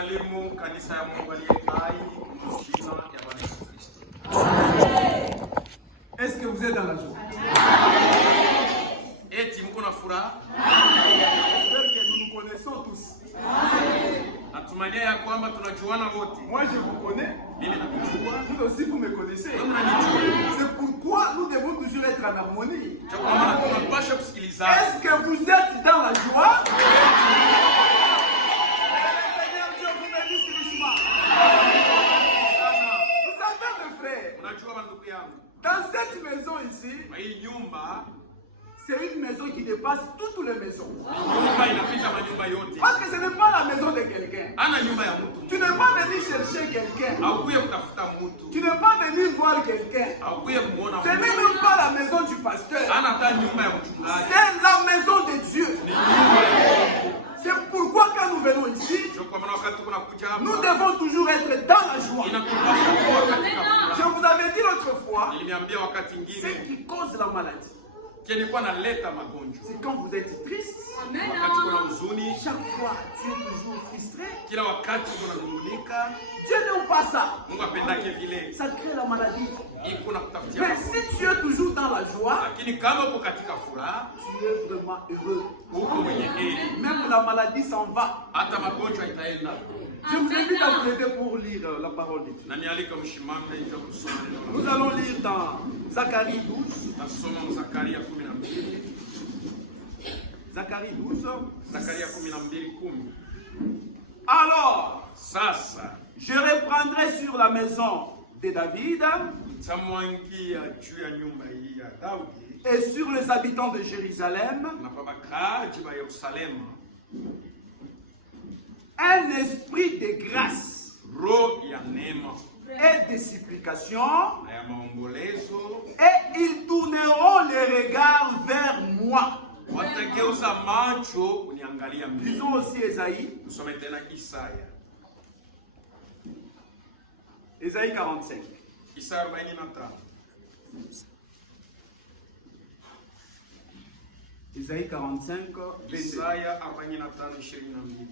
Ninasalimu kanisa ya Mungu aliye hai jina ya Bwana Yesu Kristo. Est-ce que vous êtes dans la joie? Eti mko na furaha? J'espère que nous nous connaissons tous. Natumania ya kwamba tunajuana wote. Moi je vous connais. Mimi nakujua. Vous aussi vous me connaissez. C'est pourquoi nous devons toujours être en harmonie. Tunapaswa kusikilizana. Est-ce que vous êtes dans la joie? Seigneur Dieu vous bénisse richement. Vous savez mes frères, Unajua bandugu yangu, dans cette maison ici, hii nyumba c'est une maison qui dépasse toutes les maisons. nyumba inapita manyumba yote. Parce que ce n'est pas la maison de quelqu'un. Ana nyumba ya mtu. Tu n'es pas venu chercher quelqu'un. Haukuye kutafuta mtu. Tu n'es pas venu voir quelqu'un. Haukuye kumuona Ce n'est même pas la maison du pasteur. Ana hata nyumba ya mchungaji. C'est la maison de Dieu. Ni nyumba ya Mungu. C'est pourquoi quand nous venons ici, Ndio kwa maana wakati tunakuja hapa, nous devons toujours être dans la joie. inatupasa kuwa katika Je furaha. vous avais dit l'autre fois, Niliambia wakati ce mwingine qui cause la maladie, kilikuwa naleta magonjwa. c'est quand vous êtes triste. Wakati kuna huzuni, Chaque fois, tu es toujours frustré. kila wakati kunanung'unika, Dieu n'aime pas ça. Mungu apendake vile. Ça crée la maladie. Iko na kutafutia. Mais si tu es toujours dans la joie, Lakini kama uko katika furaha, tu es vraiment heureux. uko mwenye heri, Même la maladie s'en va. hata magonjwa itaenda. Je vous invite à vous lever pour lire la parole de Dieu. Na nialika mshimame ndio kusoma neno la Nous Mungu. allons lire dans Zacharie 12. Nasoma Zakaria 12. Zacharie 12. Zakaria 12:10. Alors, Sasa je reprendrai sur la maison de David nitamwangia juu ya nyumba hii ya Daudi et sur les habitants de Jérusalem na kwa wakaaji wa Yerusalemu un esprit de grâce roho ya neema et de supplication, na ya maombolezo. et ils tourneront les regards vers moi. Watageuza macho kuniangalia mimi. Lisons aussi Ésaïe, Tusome tena Isaya. Ésaïe 45. Isaya 45. Ésaïe 45, verset. Isaya 45:22.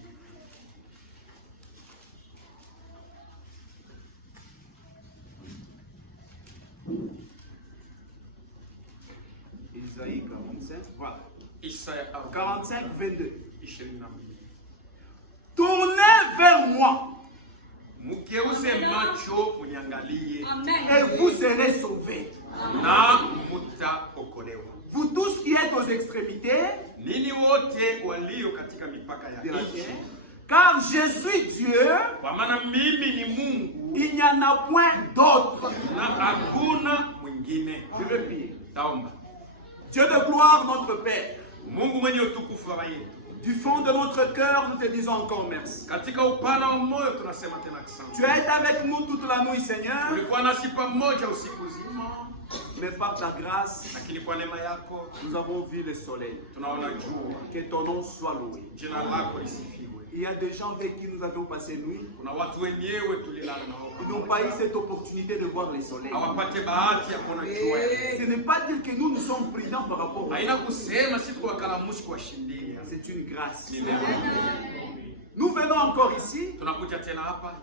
Ésaïe 45, voilà. Isaya 45, 22. 22. Tournez vers moi Mugeuze macho kuniangalie et vous serez sauvés. na mutaokolewa. Vous tous qui êtes aux extrémités Nini wote walio katika mipaka ya de la nchi, terre, car je suis Dieu, kwa maana mimi ni Mungu il n'y en a point d'autre. na hakuna mwingine. Je vais prier. Taomba. Dieu de gloire, notre Père, Mungu mwenye utukufu Baba yetu, du fond de notre cœur, nous te disons encore merci. katika upana wa moyo tunasema tena asante. Tu as été avec nous toute la nuit, Seigneur, Ulikuwa nasi pamoja usiku zima, mais par ta grâce, lakini kwa neema yako nous avons vu le soleil. tunaona jua. Que ton nom soit loué. Jina lako lisifiwe. Il y a des gens avec qui nous avions passé nuit, Kuna watu wenyewe tulilala nao, ils n'ont pas eu cette opportunité de voir le soleil. hawapate bahati ya kuona jua. Ce n'est pas dire que nous sommes prudents par rapport au Haina kusema si tukawakalamushi kuwashindia. c'est une grâce. Ni neema. Nous venons encore ici, Tunakuja tena hapa,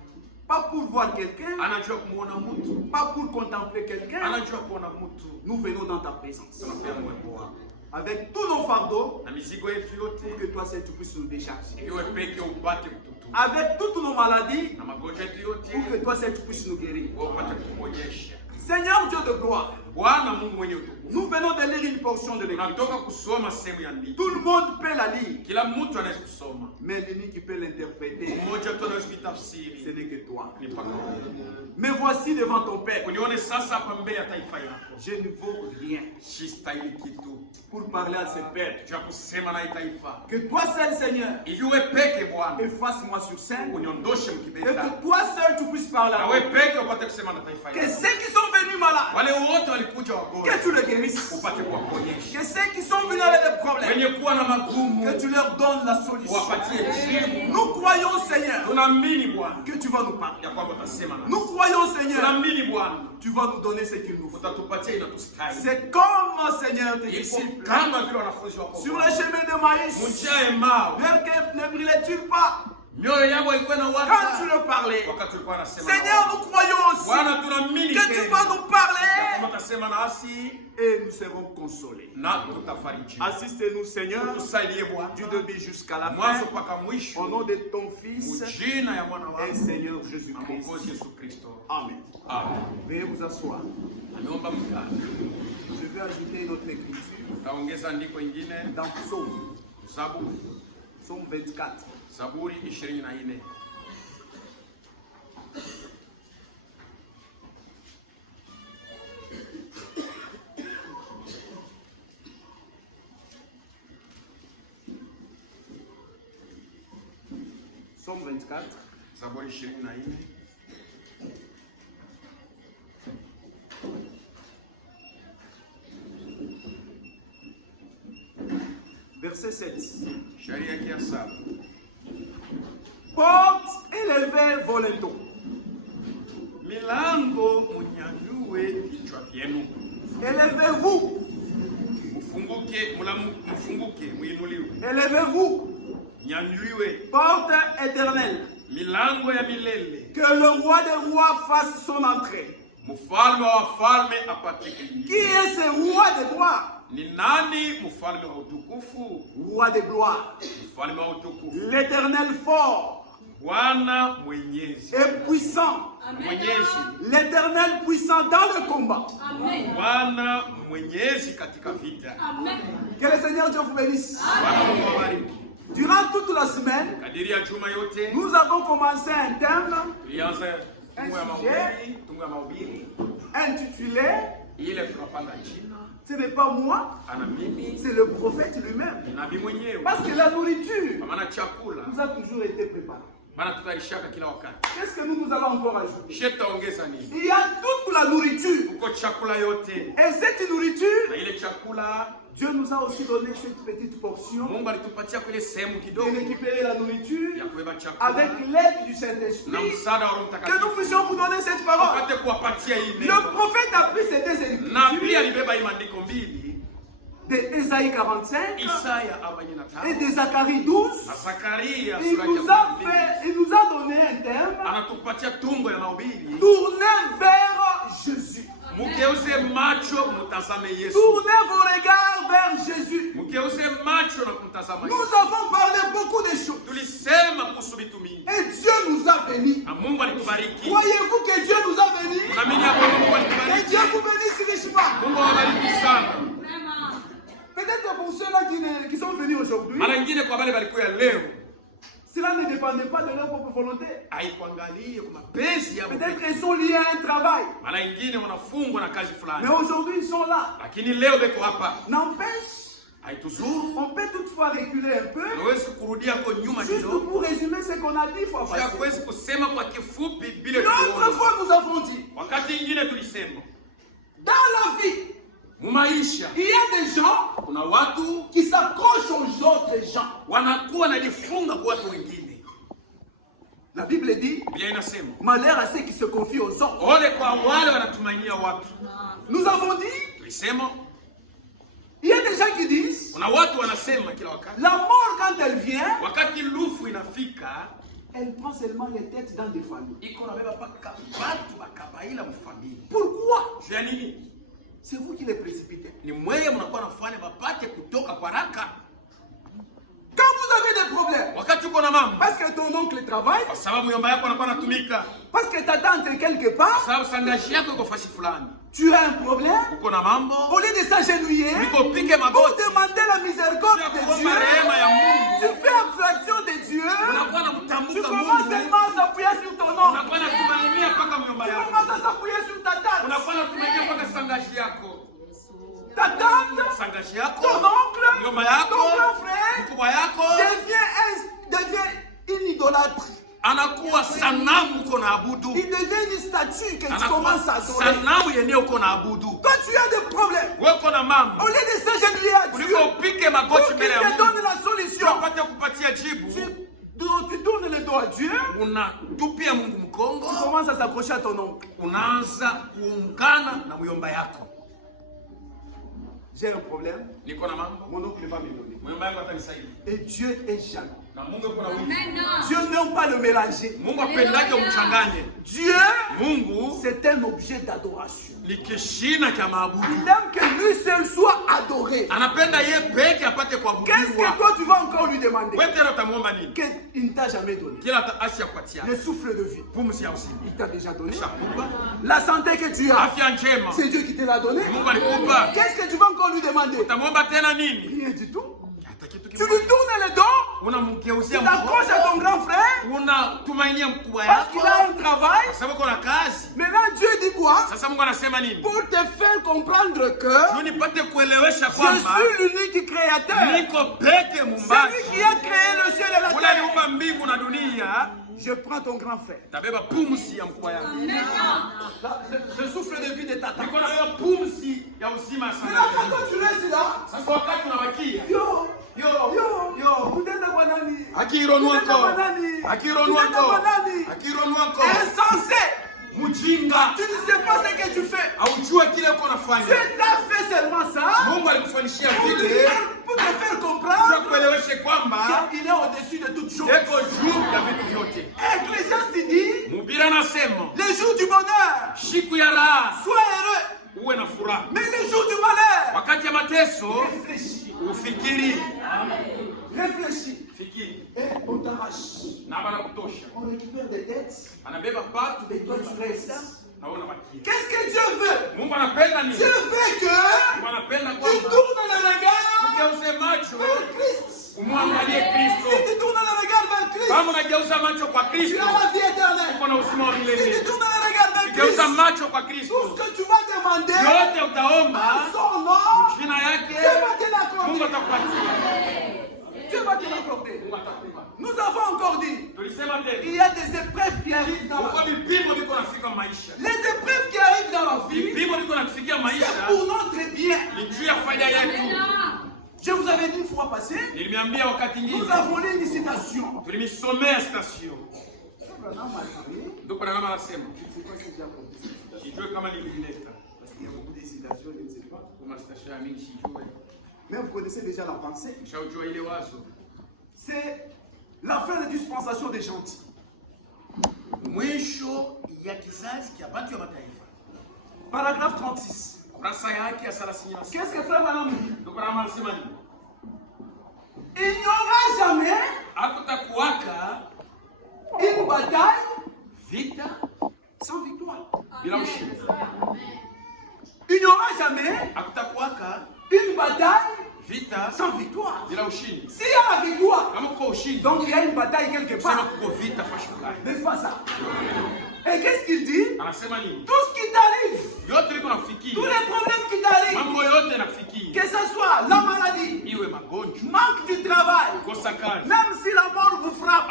pas pour voir quelqu'un, anajua kumuona mtu, pas pour contempler quelqu'un. anajua kuona mtu. Nous venons dans ta présence. Tunapea uwepo wako Avec tous nos fardeaux, na mizigo yetu yote, pour que toi seul tu puisses nous décharger. iwe peke upate kututu, Avec toutes nos maladies, na magonjwa yetu yote pour que toi seul tu puisses nous guérir. wewe upate kutuponyesha. Seigneur Dieu de gloire, Bwana Mungu mwenye utukufu, nous venons de lire une portion de l'église. tunatoka kusoma sehemu ya ndiko. Tout le monde peut la lire, Kila mtu anaweza kusoma, mais l'unique qui peut l'interpréter, mmoja tu anaweza ce kuitafsiri, n'est que toi. ni mpaka wewe. Mais voici devant ton Père, Unione sasa hapa mbele ya taifa yako, je ne vaux rien sistahili kitu pour parler à ce Père. cha kusema na taifa. Que toi seul, Seigneur, Iwe peke Bwana, efface-moi sur scène, uniondoshe et mkibeta, que toi seul tu puisses parler na à wewe moi. peke upate kusema na taifa Que yako. ceux qui sont venus malades, Wale wote walikuja wagonjwa, que tu les guérisses. upate kuwaponyesha. Que ceux qui sont venus avec des problèmes, Wenye kuwa na magumu, que tu leur donnes la solution. wapatie jibu. Nous croyons, Seigneur, Tunaamini Bwana que tu vas nous parler. ya kwamba utasema na Nous croyons, Seigneur, tunaamini Bwana tu vas nous donner ce qu'il nous faut. utatupatia inatustahili. C'est comme, Seigneur, tes Iko disciples kama vile wanafunzi wako sur le chemin de maïs. Munjia Emau, Leur cœur ne brûlait-il pas? Quand tu leur parlais, Seigneur, nous croyons aussi que tu vas nous parler et nous serons consolés. Assistez-nous, Seigneur, du début jusqu'à la fin, au nom de ton Fils et Seigneur Jésus-Christ. Amen. Veuillez vous asseoir. Je vais ajouter une autre écriture dans Psaume 24. Psaume 24. Verset 7. Porte élevée voleto. Élevez-vous. Élevez-vous. Porte éternelle. Que le roi des rois fasse son entrée. Qui est ce roi des rois? Roi de gloire. L'éternel fort et puissant. L'éternel puissant dans le combat. Que le Seigneur Dieu vous bénisse. Durant toute la semaine, nous avons commencé un thème, intitulé ce n'est pas moi, c'est le prophète lui-même. Parce que la nourriture nous a toujours été préparée. Qu'est-ce que nous allons encore ajouter? Il y a toute la nourriture. Et cette nourriture, Dieu nous a aussi donné cette petite portion de récupérer la nourriture avec l'aide du Saint-Esprit, que nous puissions vous donner cette parole. Le prophète a pris ces deux écritures de Ésaïe 45 et de Zacharie 12. Il nous a donné un thème, tournez vers Jésus. Tournez vos regards vers Jésus. Nous avons parlé beaucoup de choses. Et Dieu nous a bénis. Croyez-vous que Dieu nous a bénis? Et Dieu vous bénisse richement. Peut-être pour ceux-là qui sont venus aujourd'hui, cela ne dépendait pas de leur propre volonté. Peut-être qu'ils sont liés à un travail. Mais aujourd'hui, ils sont là. N'empêche, on peut toutefois reculer un peu, juste pour résumer ce qu'on a dit il faut passer. L'autre fois, nous avons dit, dans la vie, il y a des gens qui s'accrochent aux autres gens. La Bible dit, malheur à ceux qui se confient aux hommes. Nous avons dit, il y a des gens qui disent, la mort quand elle vient, elle prend seulement les têtes dans des familles. Pourquoi? C'est vous qui les précipitez. Quand vous avez des problèmes, parce que ton oncle travaille, parce que ta tante est quelque part, tu as un problème, au lieu de s'agenouiller, pour demander la miséricorde de Dieu, tu fais abstraction de Dieu, tu commences seulement à s'appuyer sur ton oncle, tu commences à s'appuyer sur ta tante, ta tante, ton oncle, ton grand frère devient une idolâtre. Il devient une statue que tu commences à adorer. Quand tu as des problèmes, au lieu de s'agenouiller à Dieu, pour qu'il te donne la solution, tu tournes le dos à Dieu, tu commences à s'accrocher à ton oncle. J'ai un problème, mon oncle va me donner. Et Dieu est jaloux. Dieu n'aime pas le mélanger. Dieu, c'est un objet d'adoration. Il aime que lui seul soit adoré. Qu'est-ce que toi tu vas encore lui demander? Qu'il ne t'a jamais donné. Le souffle de vie, il t'a déjà donné. La santé que tu as, c'est Dieu qui te l'a donné. Qu'est-ce que tu vas encore lui demander? Rien du tout. Tu lui tournes le dos, tu t'accroches à ton grand frère, parce qu'il a un travail. Maintenant Dieu dit quoi? Pour te faire comprendre que je suis l'unique créateur. C'est lui qui a créé le ciel et la terre. Je prends ton grand frère. Le souffle de vie de ta tante. Maintenant quand tu restes là, insensé. Tu ne sais pas ce que tu fais. Dieu t'a fait seulement ça pour te faire comprendre qu'il est au-dessus de toutes choses. Ecclésiaste dit, les jours du bonheur, sois heureux. Mais les jours du malheur, réfléchis. Et on t'arrache. On récupère des dettes. Et toi tu restes. Qu'est-ce que Dieu veut? Dieu veut que tu tournes le regard vers Christ. Si tu tournes le regard vers Christ, tu as la vie éternelle. Si tu tournes le regard vers Christ, tout ce que tu vas demander en son nom, Dieu va te l'accorder. Dieu va te l'accorder. Nous avons encore dit, il y a des épreuves qui arrivent dans la vie. Les épreuves qui arrivent dans la vie, c'est pour notre bien. Je vous avais dit une fois passée, nous avons lu une citation. Mais vous connaissez déjà la pensée. C'est la fin de dispensation des gentils. Paragraphe 36. Qu'est-ce que Frère Branham dit? Il n'y aura jamais une bataille sans victoire. Il n'y aura jamais une bataille sans victoire. S'il y a la victoire, donc il y a une bataille quelque part. N'est-ce pas ça? Et qu'est-ce qu'il dit? Tout ce qui t'arrive, tous les problèmes qui t'arrivent, que ce soit la maladie, manque du travail, même si la mort vous frappe,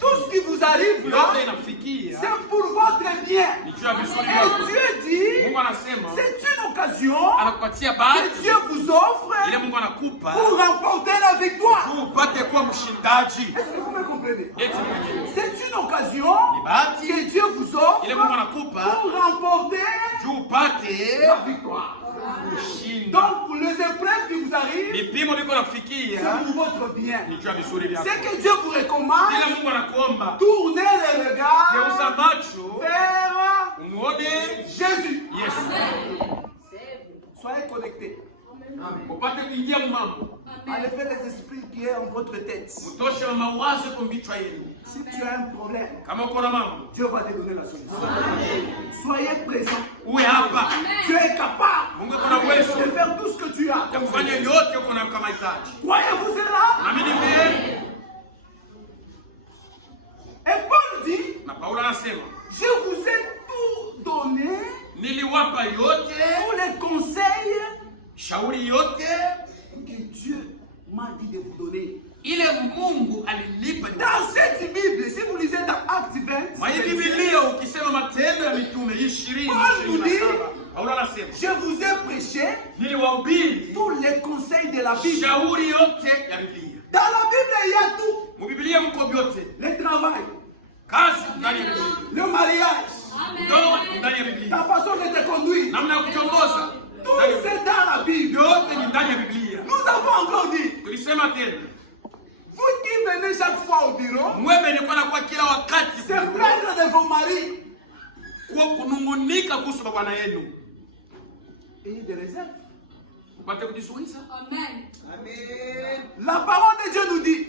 tout ce qui vous arrive là, c'est pour votre bien. Et Dieu dit, c'est une occasion que Dieu vous offre pour remporter la victoire. Est-ce que vous me comprenez? C'est une occasion que Dieu vous offre pour remporter la victoire. Donc les épreuves qui vous arrivent, c'est pour votre bien. C'est que Dieu vous recommande, tournez les regards vers Jésus. Soyez connectés. Enlevez les esprits qui sont en votre tête. Si tu as un problème, Dieu va te donner la solution. Soyez présents. Tu es capable de faire tout ce que tu as. Croyez-vous cela? Et Paul dit, je vous ai tout donné, tous les conseils que Dieu m'a dit de vous donner. Dans cette Bible, si vous lisez dans Acte 20, Paul nous dit, je vous ai prêché tous les conseils de la Bible. Dans la Bible, il y a tout. Le travail, le mariage, ta façon de te conduire. Tout c'est dans la Bible. Nous avons encore dit, Vous qui venez chaque fois au bureau, c'est plaindre de vos maris. Ayez des réserves. Amen. La parole de Dieu nous dit,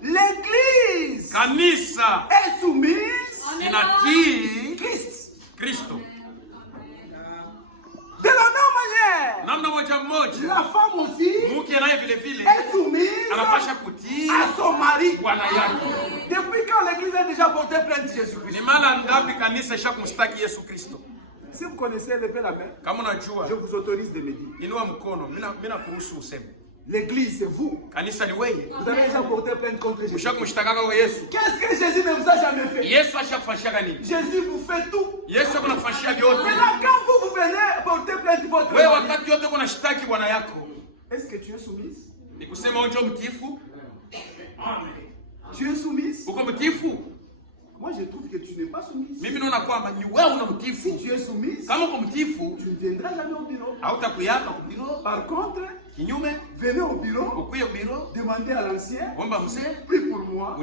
l'église est soumise à Christ. De la même manière, la femme aussi est soumise à son mari. Depuis quand l'église a déjà porté plainte de Jésus-Christ? Si vous connaissez, levez la main. Je vous autorise de me dire. L'église, c'est vous. Vous avez déjà porté plainte contre Jésus. Qu'est-ce que Jésus ne vous a jamais fait? Jésus vous fait tout. Maintenant, quand vous venez porter plainte votre mari, est-ce que tu es soumise? Tu es soumise? Moi, je trouve que tu n'es pas soumise. Si tu es soumise, tu ne viendras jamais au bureau. Par contre, venez au bureau, demandez à l'ancien, prie pour moi,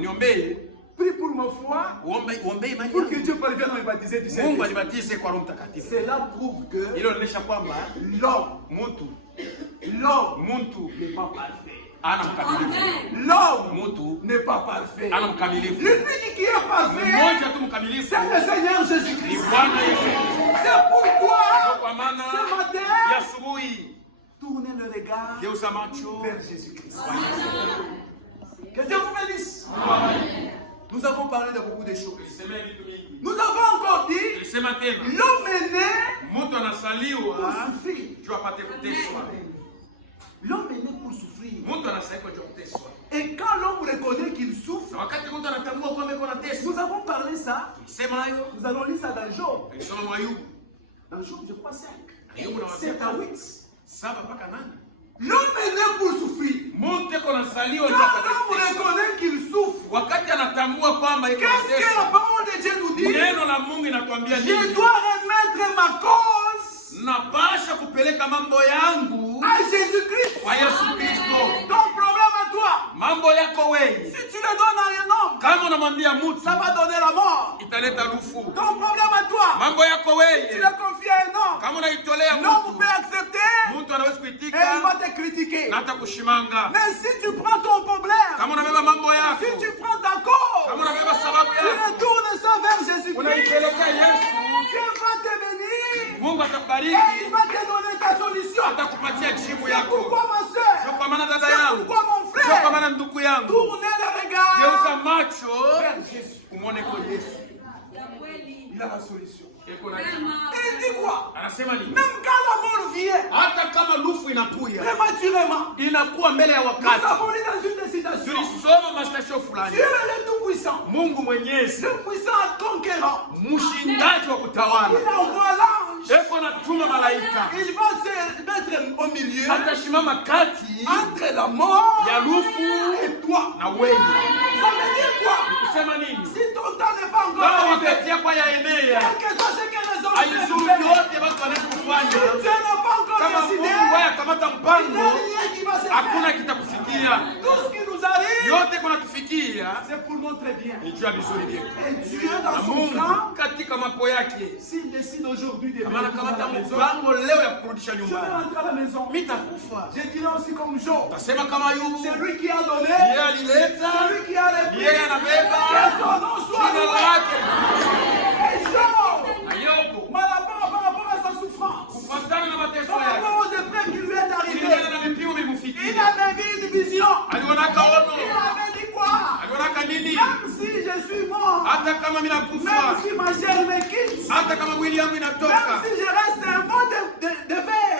prie pour ma foi, pour que Dieu parvienne à me baptiser du Saint-Esprit. Cela prouve que l'homme n'est pas parfait. L'homme n'est pas parfait. L'unique qui est parfait, c'est le Seigneur Jésus-Christ. C'est pourquoi ce matin, tournez le regard vers Jésus-Christ. Que Dieu vous bénisse. Nous avons parlé de beaucoup de choses. Nous avons encore dit, l'homme est né pour souffrir. L'homme est né pour souffrir. Et quand l'homme reconnaît qu'il souffre, nous avons parlé ça. Nous allons lire ça dans Job. Dans Job, je crois 5. 7 à 8. L'homme est né pour souffrir. Quand l'homme reconnaît qu'il souffre, qu'est-ce que la parole de Dieu nous dit? Je dois remettre ma cause à Jésus-Christ. Ton problème à toi, si tu le donnes à un homme, ça va donner la mort. Ton problème à toi, si tu le confies à un homme, l'homme peut accepter et il va te critiquer. Mais si tu prends ton problème, si tu prends ta cause, tu retournes ça vers Jésus-Christ, Dieu va te bénir. Et il va te donner ta solution. C'est pourquoi ma soeur, c'est pourquoi mon frère, tournez le regard vers Jésus. Il a la solution. Et il dit quoi? Même quand la mort vient prématurément, nous avons lu dans une citation, Dieu est le tout-puissant, le puissant conquérant. Il envoie l'ange, il va se mettre au milieu entre la mort et toi. Ça veut dire quoi? Si ton temps n'est pas encore arrivé, quel que soit ce que les hommes peuvent faire, si Dieu n'a pas encore décidé, il n'y a rien qui va se faire. Tout ce qui nous arrive, c'est pour notre bien. Et Dieu dans son plan, s'il décide aujourd'hui de venir à la maison, je vais rentrer à la maison. Je dirai aussi comme Job, c'est lui qui a donné, c'est lui qui a repris, que son nom soit loué. Et Job, par rapport à sa souffrance, par rapport aux épreuves qui lui est arrivé, il avait vu une vision. Il avait dit quoi? Même si je suis mort, même si ma chair me quitte, même si je reste un mot de verre,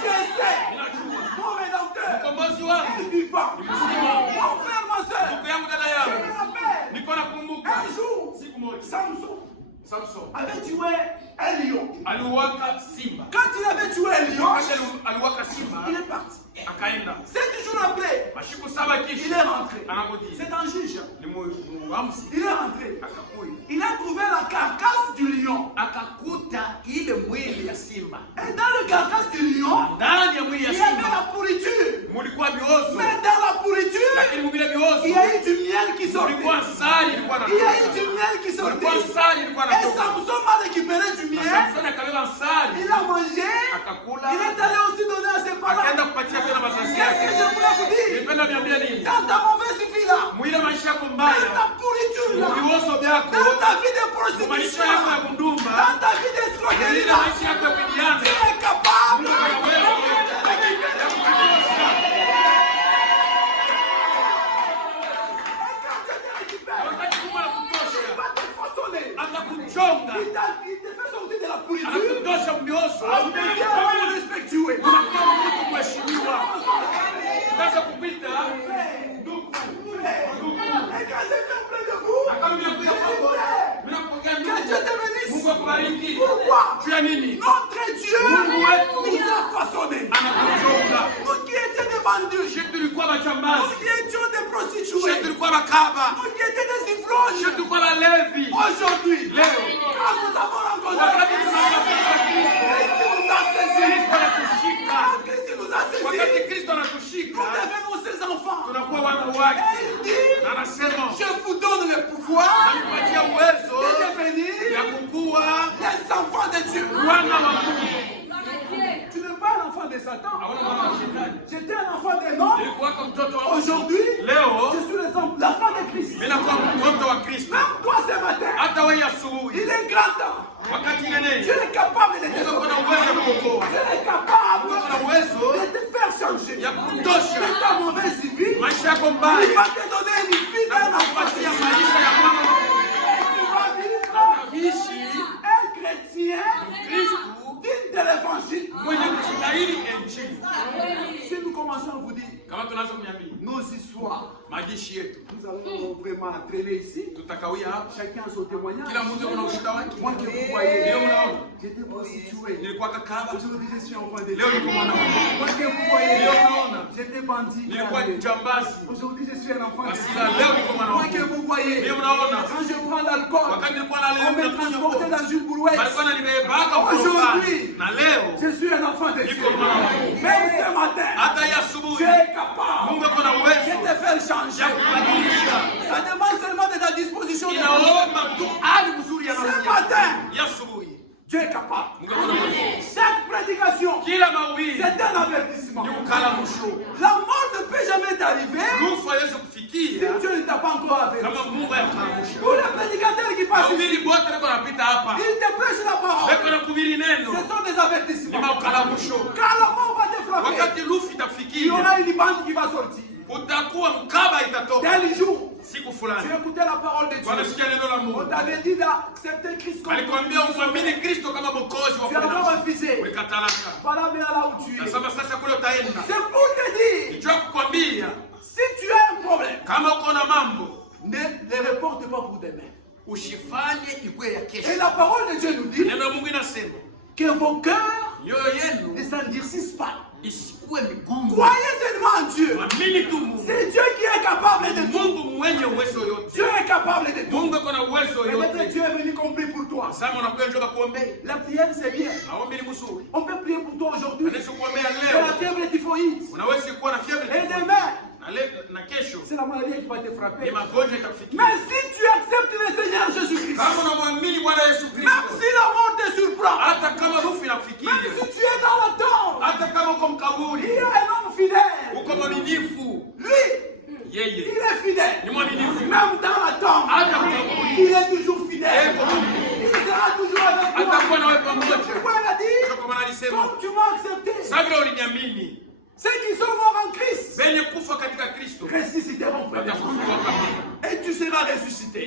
je sais. Mon rédempteur, il est vivant. Mon frère, ma soeur, je me rappelle, un jour, Samson avait tué un lion. Quand il avait tué un lion, il est parti. 7 jours après, il est rentré. C'est un juge. Il est rentré. Il a trouvé la carcasse du lion. Et dans le carcasse du lion, il y avait la pourriture. Mais dans la pourriture, il y a eu du miel qui sortait. Et Samson a récupéré du miel. Il a mangé. Il est allé aussi donner à ses parents. Qu'est-ce que je voulais vous dire? Quand ta mauvaise vie là, dans ta pourriture là, dans ta vie de prostitution, dans ta vie d'escroquerie là, tu es capable de récupérer. Il te fait sortir de la pourriture. Tu deviens respectueux. Et quand je viens près de vous, que Dieu te bénisse. Pourquoi? Notre Dieu nous a façonné. Nous qui étions des bandits, nous qui étions des prostituées, nous qui étions des ivroges, aujourd'hui, quand nous avons rencontré Christ, Christ nous a saisis. Nous devenons ses enfants. Et il dit, je vous donne le pouvoir de devenir les enfants de Dieu. Tu n'es pas un enfant de Satan. J'étais un enfant de l'homme. Aujourd'hui, je suis l'enfant de Christ. Même toi ce matin, il est grand temps. Dieu est capable de te sauver. Dieu est capable de te faire changer. De ta mauvaise vie, il va te donner une vie d'un enfant. Tu vas vivre un chrétien digne de l'évangile. Si nous commençons à vous dire nos histoires, nous allons vraiment entraîner ici. Chacun a son témoignage. Moi que vous voyez, j'étais prostitué. Aujourd'hui je suis enfant de Dieu. Moi que vous voyez, j'étais bandit. Aujourd'hui je suis un enfant de Dieu. Moi que vous voyez, quand je prends l'alcool, on me transportait dans une brouette. Aujourd'hui, je suis un enfant de Dieu. Même ce matin, tu es capable de te faire changer. Ça demande seulement de ta disposition. Ce matin, Dieu est capable. Chaque prédication, c'est un avertissement. La mort ne peut jamais t'arriver si Dieu ne t'a pas encore averti. Pour les prédicateurs qui passent ici, ils te prêchent la parole. Ce sont des avertissements. Quand la mort va te frapper, il y aura une bande qui va sortir. Tel jour, tu écoutais la parole de Dieu. On t'avait dit d'accepter Christ comme ton tu as refusé. Voilà bien là où tu es. C'est pour te dire, si tu as un problème, ne les reporte pas pour demain. Et la parole de Dieu nous dit que vos cœurs ne s'endurcissent pas. Croyez seulement en Dieu. C'est Dieu qui est capable de tout. Dieu est capable de tout. Peut-être Dieu est venu compris pour toi. La prière c'est bien. On peut prier pour toi aujourd'hui. Que la fièvre est typhoïde. Et demain, c'est la maladie qui va te frapper. Mais si tu acceptes le Seigneur Jésus-Christ, même si la mort te surprend, même si tu es dans la tombe, il y a un homme fidèle. Lui, il est fidèle. Même dans la tombe, il est toujours fidèle. Il sera toujours avec toi. Pourquoi il a dit, comme tu m'as accepté, ceux qui sont morts en Christ ressusciteront. Et tu seras ressuscité.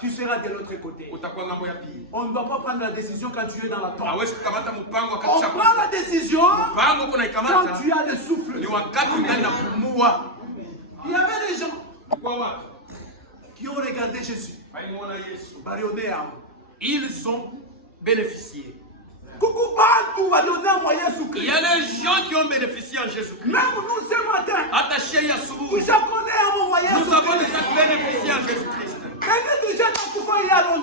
Tu seras de l'autre côté. On ne doit pas prendre la décision quand tu es dans la tombe. On prend la décision quand tu as le souffle. Il y avait des gens qui ont regardé Jésus. Ils ont bénéficié. Coucou, tout va donner un moyen sous Christ. Il y a des gens qui ont bénéficié en Jésus-Christ. Même nous ce matin, Attachés à vous connaissez à mon voyage. nous avons déjà bénéficié en Jésus-Christ.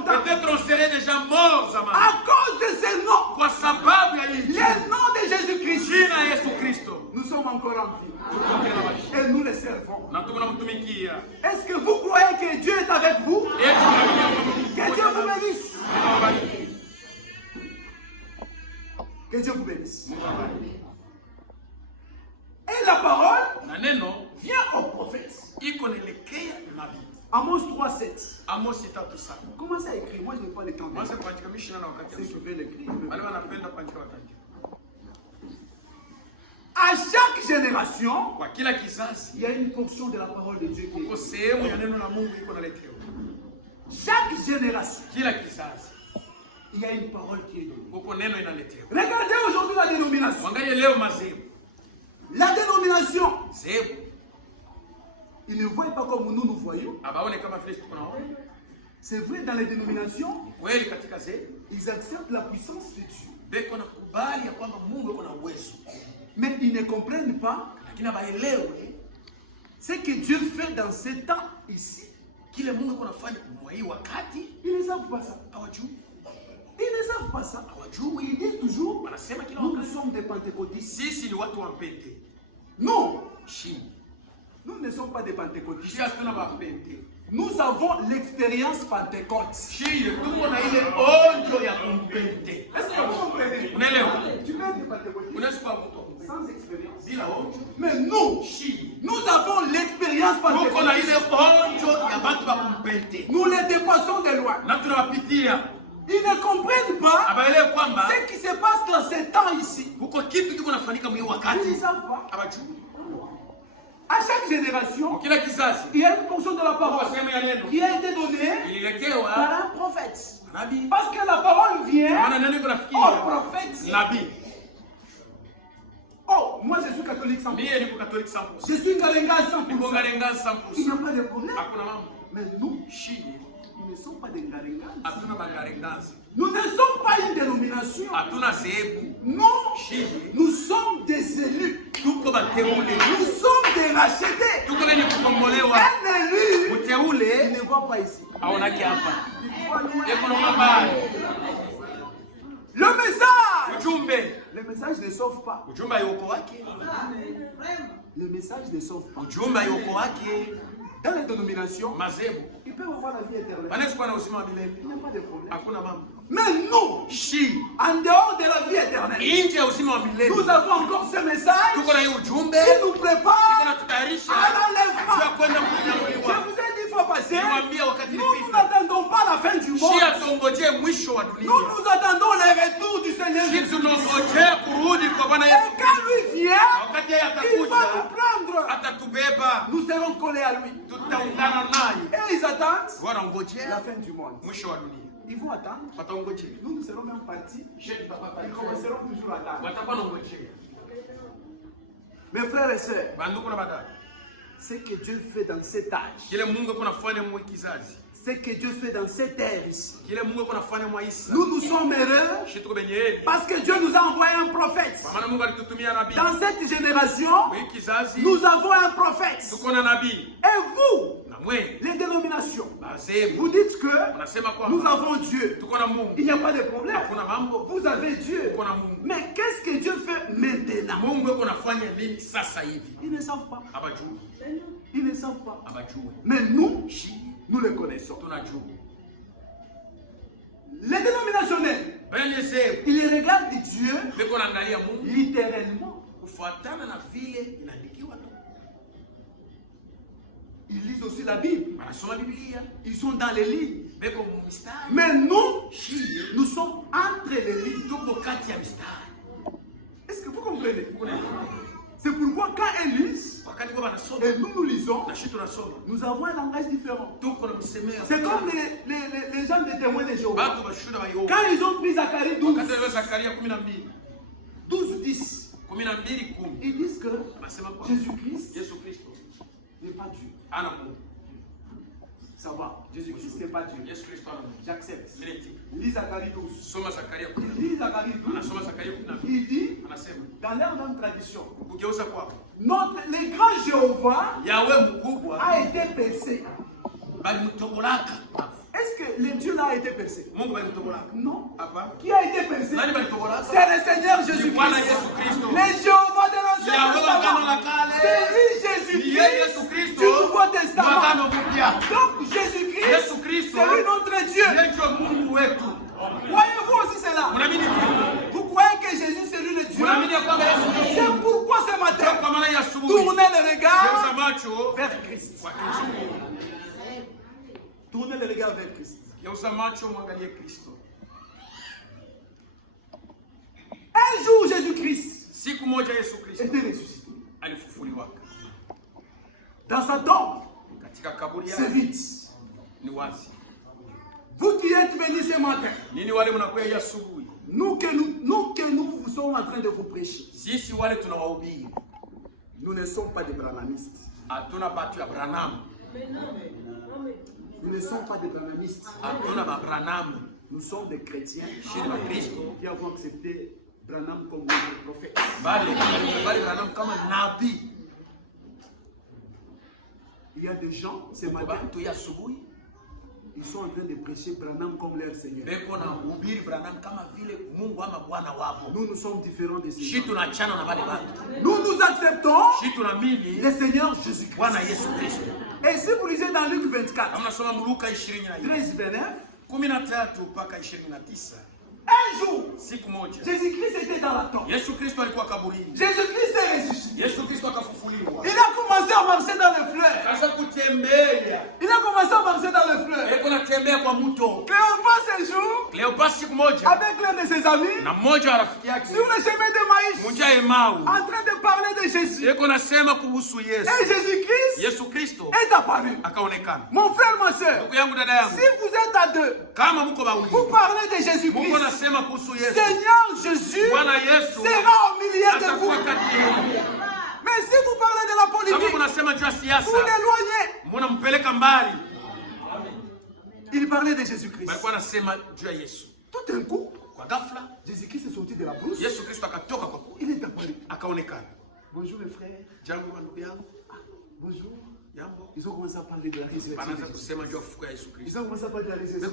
Peut-être on serait déjà morts à cause de ces noms. Kwa sababu ya hii. Les noms de Jésus-Christ. Jina Yesu Kristo. Nous sommes encore en vie. Et nous les servons. Est-ce que vous croyez que Dieu est avec vous? Que Dieu vous bénisse. Que Dieu vous bénisse. Et la parole vient au prophète. Amos 3:7. Commencez à écrire. Moi, je n'ai pas le temps. Ceux qui veulent écrire. À chaque génération, il y a une portion de la parole de Dieu qui est. Chaque génération, il y a une parole qui est donnée. Regardez aujourd'hui la dénomination. La dénomination, ils ne voient pas comme nous voyons. C'est vrai, dans les dénominations, ils acceptent la puissance de Dieu. Mais ils ne comprennent pas ce que Dieu fait dans ce temps ici. Ils ne savent pas ça. Ils ne savent pas ça. Ils disent toujours, nous sommes des pentecôtistes. Non. Nous ne sommes pas des pentecôtistes. Nous avons l'expérience Pentecôte. Est-ce que vous comprenez? Tu peux être pentecôtiste sans expérience. Mais nous avons l'expérience Pentecôte. Nous les dépassons de loin. Ils ne comprennent pas ce qui se passe dans ces temps ici. Ils ne savent pas. À chaque génération, il y a une portion de la parole qui a été donnée par un prophète. Parce que la parole vient au prophète. Oh, moi je suis catholique 100%. Je suis Ngarenga 100%. Il n'y a pas de problème. Mais nous, nous ne sommes pas des Ngarengas. Nous ne sommes pas une dénomination. Non, nous sommes des élus. Nous sommes des rachetés. Un élu, il ne voit pas ici. Le message ne sauve pas. Le message ne sauve pas. Dans les dénominations, ils peuvent avoir la vie éternelle. Il n'y a pas de problème. Mais nous, en dehors de la vie éternelle, nous avons encore ce message qui nous prépare à l'enlèvement. Je vous ai dit fois passé, nous n'attendons pas la fin du monde. Nous attendons le retour du Seigneur Jésus. Et quand lui vient, il va nous prendre. Nous serons collés à lui. Et ils attendent la fin du monde. Ils vont attendre. Nous serons même partis. Ils commenceront toujours à attendre. Mes frères et sœurs, ce que Dieu fait dans cet âge, ce que Dieu fait dans cette ère ici, nous sommes heureux parce que Dieu nous a envoyé un prophète. Dans cette génération, nous avons un prophète. Et vous, les dénominations, vous dites que nous avons Dieu. Il n'y a pas de problème. Vous avez Dieu. Mais qu'est-ce que Dieu fait maintenant? Ils ne savent pas. Ils ne savent pas. Mais nous le connaissons. Les dénominationnels, ils regardent Dieu littéralement. Ils lisent aussi la Bible. Ils sont dans les livres. Mais nous sommes entre les livres. Est-ce que vous comprenez? C'est pourquoi quand ils lisent, et nous lisons, nous avons un langage différent. C'est comme les gens des témoins de Jéhovah. Quand ils ont pris Zacharie 12:10, ils disent que Jésus-Christ n'est pas Dieu. Ça va, Jésus-Christ n'est pas Dieu. J'accepte. Lis Zacharie 12. Lis Zacharie 12. Il dit, dans leur même tradition, les grands Jéhovah a été percé. Est-ce que le Dieu là a été percé? Non. Qui a été percé? C'est le Seigneur Jésus-Christ. Les Jéhovah de l'Ancien Testament. C'est lui Jésus-Christ du Nouveau Testament. Donc Jésus-Christ, c'est lui notre Dieu. Croyez-vous aussi cela? Vous croyez que Jésus c'est lui le Dieu? C'est pourquoi ce matin, tournez le regard vers Christ. Tournez le regard vers Christ. Un jour, Jésus-Christ était ressuscité. Dans sa tombe, c'est vide. Vous qui êtes venus ce matin, nous que nous sommes en train de vous prêcher, nous ne sommes pas des branhamistes. Nous ne sommes pas des branhamistes. Nous sommes des chrétiens qui avons accepté Branham comme notre prophète. Il y a des gens, ce matin, ils sont en train de prêcher Branham comme leur Seigneur. Nous sommes différents de ces gens. Nous acceptons le Seigneur Jésus-Christ. Et si vous lisez dans Luc 24, 13-29, un jour, Jésus-Christ était dans la tombe. Jésus-Christ est ressuscité. Il a commencé à marcher dans le fleuve. Il a commencé à marcher dans le fleuve. Cléopas un jour, avec l'un de ses amis, sur le chemin de Maïs, en train de parler de Jésus. Et Jésus-Christ est apparu. Mon frère, ma soeur, si vous êtes à deux, vous parlez de Jésus-Christ, Seigneur Jésus sera au milieu de vous. Mais si vous parlez de la politique, vous l'éloignez. Il parlait de Jésus-Christ. Tout d'un coup, Jésus-Christ est sorti de la brousse. Il est apparu. Bonjour mes frères. Bonjour. Ils ont commencé à parler de la résurrection. Ils ont commencé à parler de la résurrection.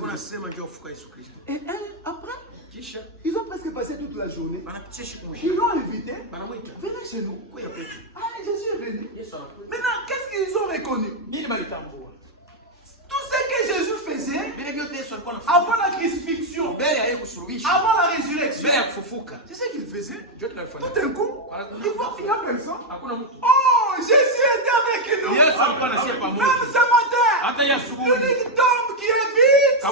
Et après, ils ont presque passé toute la journée. Ils l'ont invité. Venez chez nous. Ah, Jésus est venu. Maintenant, qu'est-ce qu'ils ont reconnu? Tout ce que Jésus faisait avant la crucifixion, avant la résurrection, c'est ce qu'il faisait. Tout d'un coup, il n'y a personne. Oh, Jésus était avec nous. Même ce matin, l'unique tombe qui est vide, c'est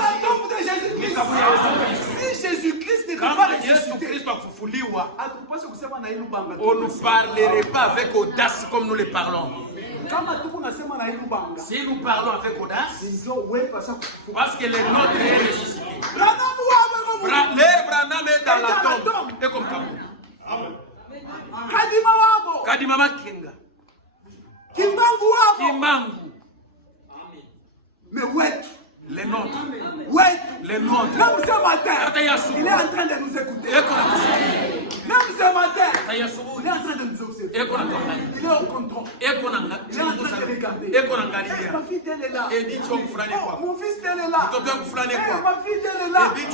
la tombe de Jésus-Christ. Si Jésus-Christ n'était pas ressuscité, on ne parlerait pas avec audace comme nous le parlons. Si nous parlons avec audace, parce que le nôtre est ressuscité. Branham est dans la tombe. Et comme Kabou. Kadimama Kenga. Kimbangu. Mais ouais. Les nôtres. Les nôtres. Même ce matin, il est en train de nous écouter. Même ce matin, il est en train de nous observer. Il est au contrôle. Il est en train de regarder. Ma fille, elle est là. Oh, mon fils, elle est là. Ma fille, elle est là. Il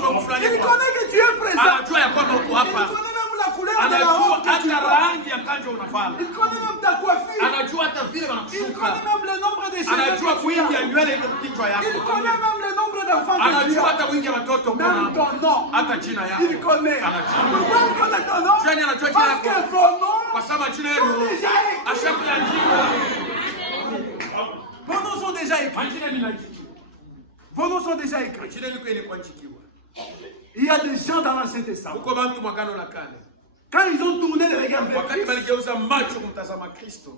connaît que tu es présent. Il connaît même la couleur de la robe que tu as. Il connaît même ta coiffure. Il connaît même le nombre de cheveux. Il connaît même le nombre d'enfants que tu as. Même ton nom. Il connaît. Pourquoi il connaît ton nom? Parce que vos noms sont déjà écrits. Vos noms sont déjà écrits. Il y a des gens dans l'Ancien Testament. Quand ils ont tourné le regard vers Christ,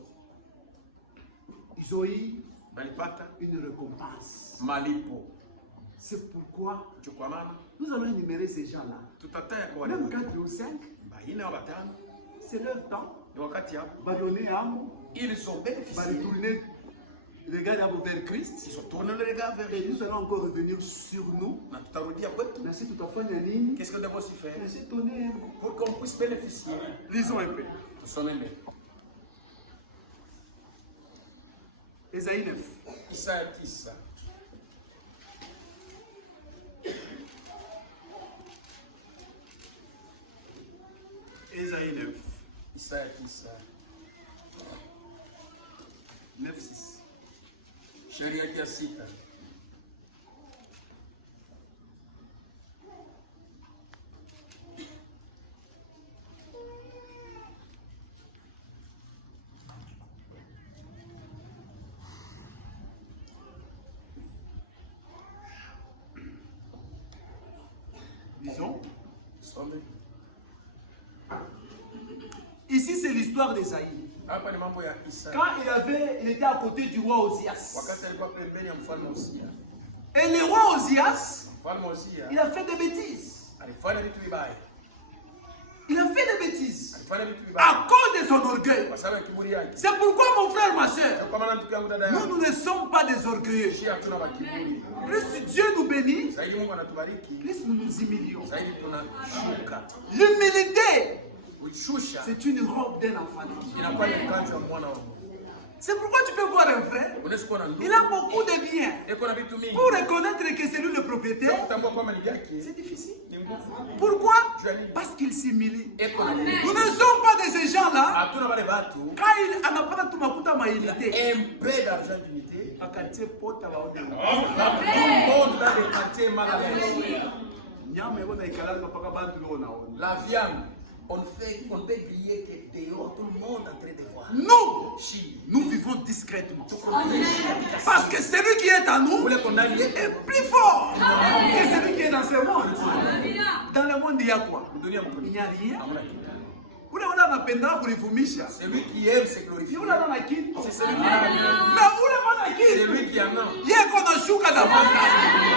ils ont eu une récompense. C'est pourquoi nous allons énumérer ces gens-là. Même 4 ou 5, c'est leur temps. Ils ont bénéficié. Regarde d'abord vers Christ. Ils sont tournés le regard vers Et nous allons encore revenir sur nous. Merci tout à fait, Yanine. Qu'est-ce que nous devons aussi faire? Merci tonner. Pour qu'on puisse bénéficier. Lisons un peu. Ésaïe 9. Isaïe 10. Ésaïe 9. Isaïe 10. 9, 6. Sheria ya sita. Disons. Some. Ici, c'est l'histoire d'Ésaïe. Hapa ni mambo ya Isaia. Quand il était à côté du roi Osias. Wakati alikuwa pembeni ya mfalme Uzia. Et le roi Osias, Mfalme Uzia il a fait des bêtises. alifanya vitu vibaya. Il a fait des bêtises. Alifanya vitu vibaya À cause de son orgueil. kwa sababu ya kiburi yake. C'est pourquoi, mon frère, ma soeur, Kwa maana ndugu yangu, dada yangu, nous ne sommes pas des orgueilleux. sisi hatuna makiburi. Plus Dieu nous bénit, Zaidi Mungu anatubariki, plus nous nous humilions. zaidi tunashuka. L'humilité, Kushusha c'est une robe d'un enfant. inakuwa ni mkanjo wa mwana wa Mungu. C'est pourquoi tu peux voir un frère, Unaweza kuwa na ndugu, il a beaucoup de biens. eko na vitu mingi. Pour reconnaître que c'est lui le propriétaire, Kutambua kwamba ni vyake c'est difficile. ni nguvu. Pourquoi? Parce qu'il s'humilie. Eko na nguvu. Nous ne sommes pas de ces gens-là. Hatuna wale watu Quand il anapata tu makuta mailité, un peu d'argent d'unité. akati pota waone. Tout le monde dans les quartiers mal à l'aise. Nyama yako na ikalanga mpaka bantu leo naona. La viande, on peut crier que dehors tout le monde est en train de voir. Nous vivons discrètement. Parce que celui qui est en nous est plus fort que celui qui est dans ce monde. Dans le monde, il y a quoi? Il n'y a rien. Ule anapenda kulivumisha. Celui qui aime se glorifier. Ule ana kitu. C'est celui qui a. Na ule ana kitu. C'est lui qui en a. Yeko na shuka na baka.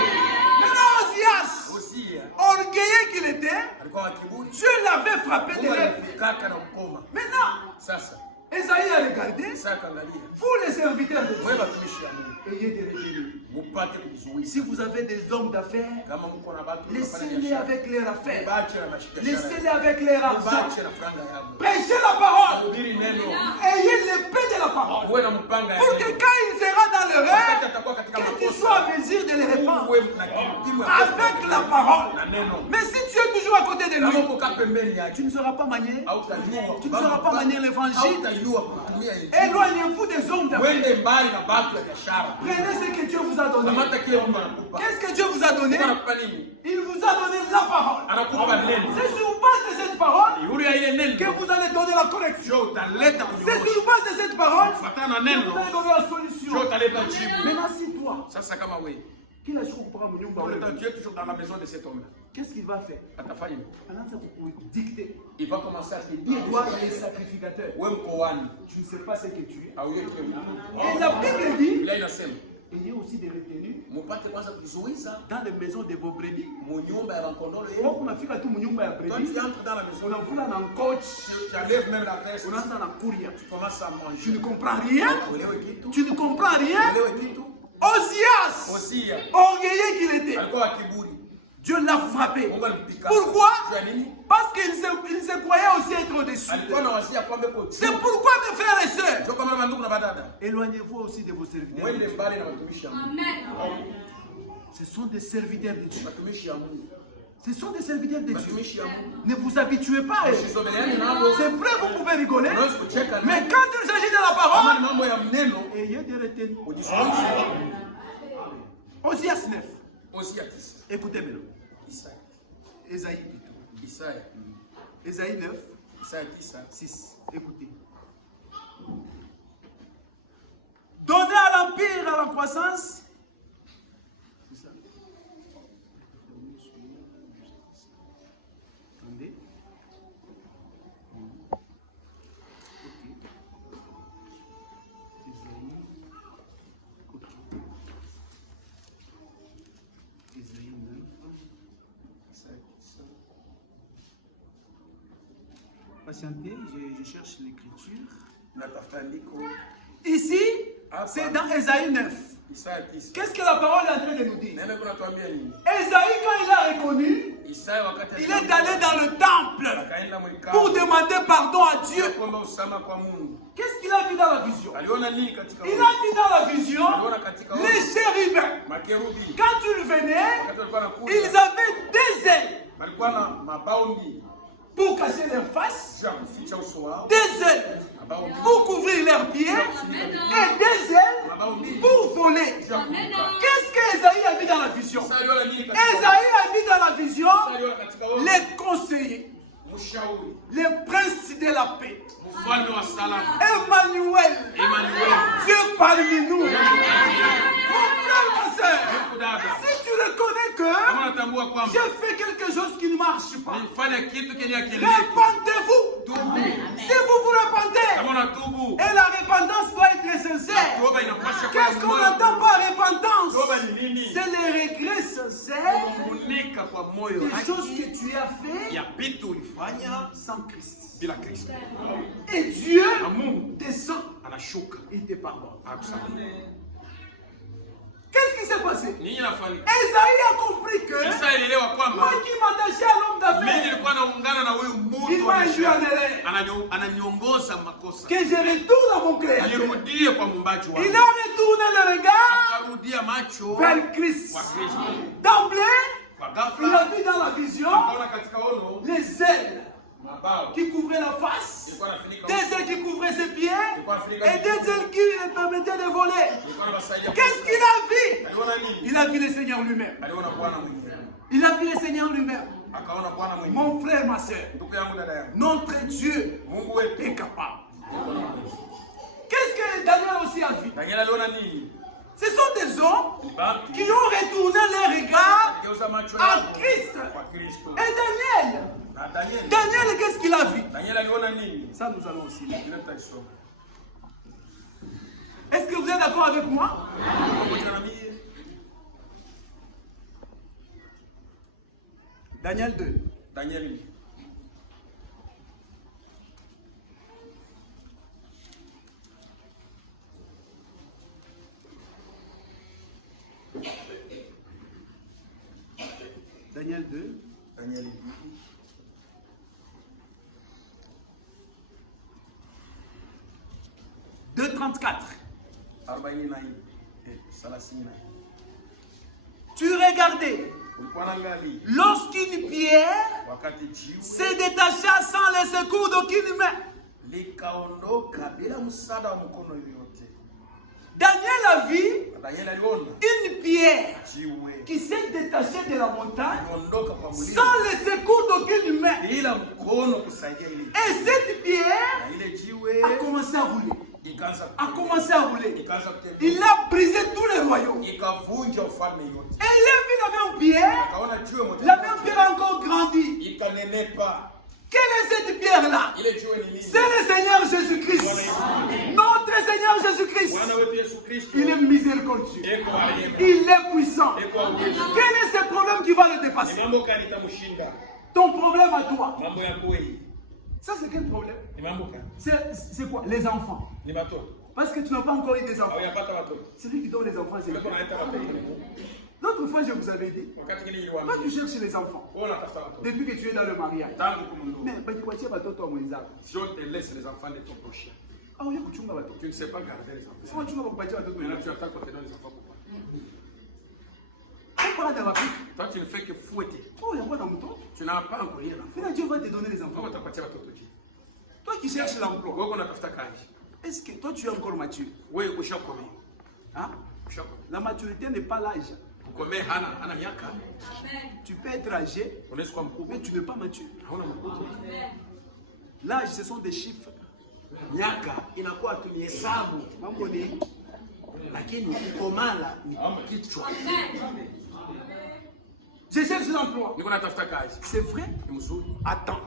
Maintenant Osias, Aussi, orgueilleux qu'il était, alikuwa wa kiburi. Dieu l'avait frappé de Mungu lèvres. alimkaka na mkoma. Maintenant, Sasa, Esaïe a regardé. sasa angalia. Vous les serviteurs de Dieu, Wewe watumishi wa Mungu, ayez des retenue. mupate kuzuia. Si vous avez des hommes d'affaires, Kama mko na watu laissez-les avec leurs affaires. bache na mashika. Laissez-les avec leur argent. Bache na franga yao. Prêchez la parole. Hubiri neno. Ayez l'épée de la parole. Uwe na mpanga ya Pour que neno. quand il sera dans le Wakati rêve, atakuwa katika que tu makosa, sois en mesure de les répandre uwe na kipimo ya avec la parole. na neno. Mais si tu es toujours à côté de Kama lui, uko kaa pembeni yake, tu ne sauras pas manier. hautajua Tu ne sauras pas manier l'évangile. hautajua kutumia injili. Éloignez-vous des hommes d'affaires. Wende mbali na batu ya biashara. Prenez ce que Dieu vous a donné. Kamata kile Mungu anakupa. Qu'est-ce que Dieu vous a donné? Mungu anakupa nini? Il vous a donné la parole. Anakupa neno. C'est sur base de cette parole Yule ya ile que neno. vous allez donner la correction. Sio utaleta C'est kunyorosha. sur base de cette parole Kufuatana na que neno. vous allez donner la Sio solution. utaleta jibu. Maintenant, si toi, Sasa kama wewe, kila siku kupaka mnyumba le temps wewe, tu es toujours dans la maison de cet homme. qu'est-ce qu'il va faire? Atafanya nini? Anaanza kukudicter. Il va commencer à te Et dire toi, tu es sacrificateur. wewe mko wani Tu ne sais pas ce que tu es. au yeye kile Et la Bible dit, Biblia inasema ayez aussi des retenues mupate kwanza kuzuiza dans les maisons de vos brebis. mu nyumba ya bakondolo Wewe yenu. unafika tu mnyumba ya Quand brebis, tu entres dans la maison, unavula na coach, tu enlèves même la veste, unaanza na kuria. tu commences à Tu ne manger. comprends rien. Uelewe kitu, Tu ne comprends rien. uelewe kitu. Osias, Osia orgueilleux qu'il était, alikuwa wa kiburi. Dieu l'a frappé. Mungu alimpika. Pourquoi? Jua nini? Parce qu'il se croyait aussi être au-dessus. Alikuwa anawazia kwamba iko C'est pourquoi, mes frères et sœurs, Ndio kama mandugu na badada. éloignez-vous aussi de vos serviteurs. Mwende mbali na watumishi wa Mungu. Ce sont des serviteurs de Dieu. Watumishi wa Mungu. Ce sont des serviteurs de Dieu. Watumishi wa Mungu. Ne vous habituez pas. Usizomeleane nao. C'est vrai, vous pouvez rigoler. Unaweza kucheka Mais nao. quand il s'agit de la Kama parole, ni mambo ya mneno, ayez des retenues. ujifunze. Osias 9. Osia 9. Écoutez-moi. Isaya. Ésaïe plutôt. Isaya. Ésaïe 9, Isaya 10. 6. Écoutez. Donner à l'empire, à la croissance. C'est ça. Attendez. Ok. Ésaïe. Ok. Ésaïe 9. Isaya 10. Patientez, je cherche l'écriture. Natafuta andiko. Ici, c'est dans Ésaïe 9. Qu'est-ce que la parole est en train de nous dire? Ésaïe, quand il a reconnu, il est allé dans le temple pour demander pardon à Dieu. Qu'est-ce qu'il a vu dans la vision? Il a vu dans la vision les chérubins. Quand ils venaient, ils avaient des ailes pour cacher leur face, des ailes pour couvrir leurs pieds et des ailes pour voler. Qu'est-ce qu'Ésaïe a vu dans la vision? Ésaïe a vu dans la vision les conseillers, les princes de la paix. Emmanuel, Dieu parmi nous. Mon frère, ma soeur, si tu reconnais que j'ai fait quelque chose qui ne marche pas, répentez-vous. Si vous vous repentez, et la repentance doit être sincère. Qu'est-ce qu'on entend par repentance? C'est les regrets sincères des choses que tu as fait sans Christ. Et Dieu descend, il te pardonne. Qu'est-ce qui s'est passé? Ésaïe a compris que moi qui m'attachais à l'homme d'affaires, il m'a induit en erreur. Que je retourne à mon créateur. Il a retourné le regard vers Christ. D'emblée, il a vu dans la vision les ailes qui couvrait la face, des ailes qui couvraient ses pieds et des ailes qui lui permettaient de voler. Qu'est-ce qu'il a vu? Il a vu le Seigneur lui-même. Il a vu le Seigneur lui-même. Mon frère, ma soeur, notre Dieu est capable. Qu'est-ce que Daniel aussi a vu? Ce sont des hommes qui ont retourné leur regard à Christ. Et Daniel, qu'est-ce qu'il a vu? Ça, nous allons aussi. Est-ce que vous êtes d'accord avec moi? Daniel 2. Daniel. Daniel 2. Daniel 2:34. 44. Tu regardais lorsqu'une pierre s'est détachée sans le secours d'aucune main. Daniel a vu une pierre qui s'est détachée de la montagne sans le secours d'aucune main. Et cette pierre a commencé à rouler. Il a brisé tous les royaumes. Et il a vu la même pierre. La même pierre a encore grandi. Quelle est cette pierre-là? C'est le Seigneur Jésus-Christ. Notre Seigneur Jésus-Christ. Il est miséricordieux. Il est puissant. Quel est ce problème qui va le dépasser? Ton problème à toi. Ça, c'est quel problème? C'est quoi? Les enfants. Parce que tu n'as pas encore eu des enfants. Celui qui donne les enfants, c'est lui. L'autre fois, je vous avais dit, toi, tu cherches les enfants. Depuis que tu es dans le mariage. Mais si on te laisse les enfants de ton prochain, tu ne sais pas garder les enfants. Maintenant, tu attends qu'on te donne les enfants pour pas. Toi, tu ne fais que fouetter. Tu n'as pas encore rien à faire. Dieu va te donner les enfants. Toi qui cherches l'emploi, est-ce que toi tu es encore mature? Oui, hein? La maturité n'est pas l'âge. Tu peux être âgé, mais tu n'es pas mature. L'âge, ce sont des chiffres. Je cherche l'emploi. C'est vrai? Attends.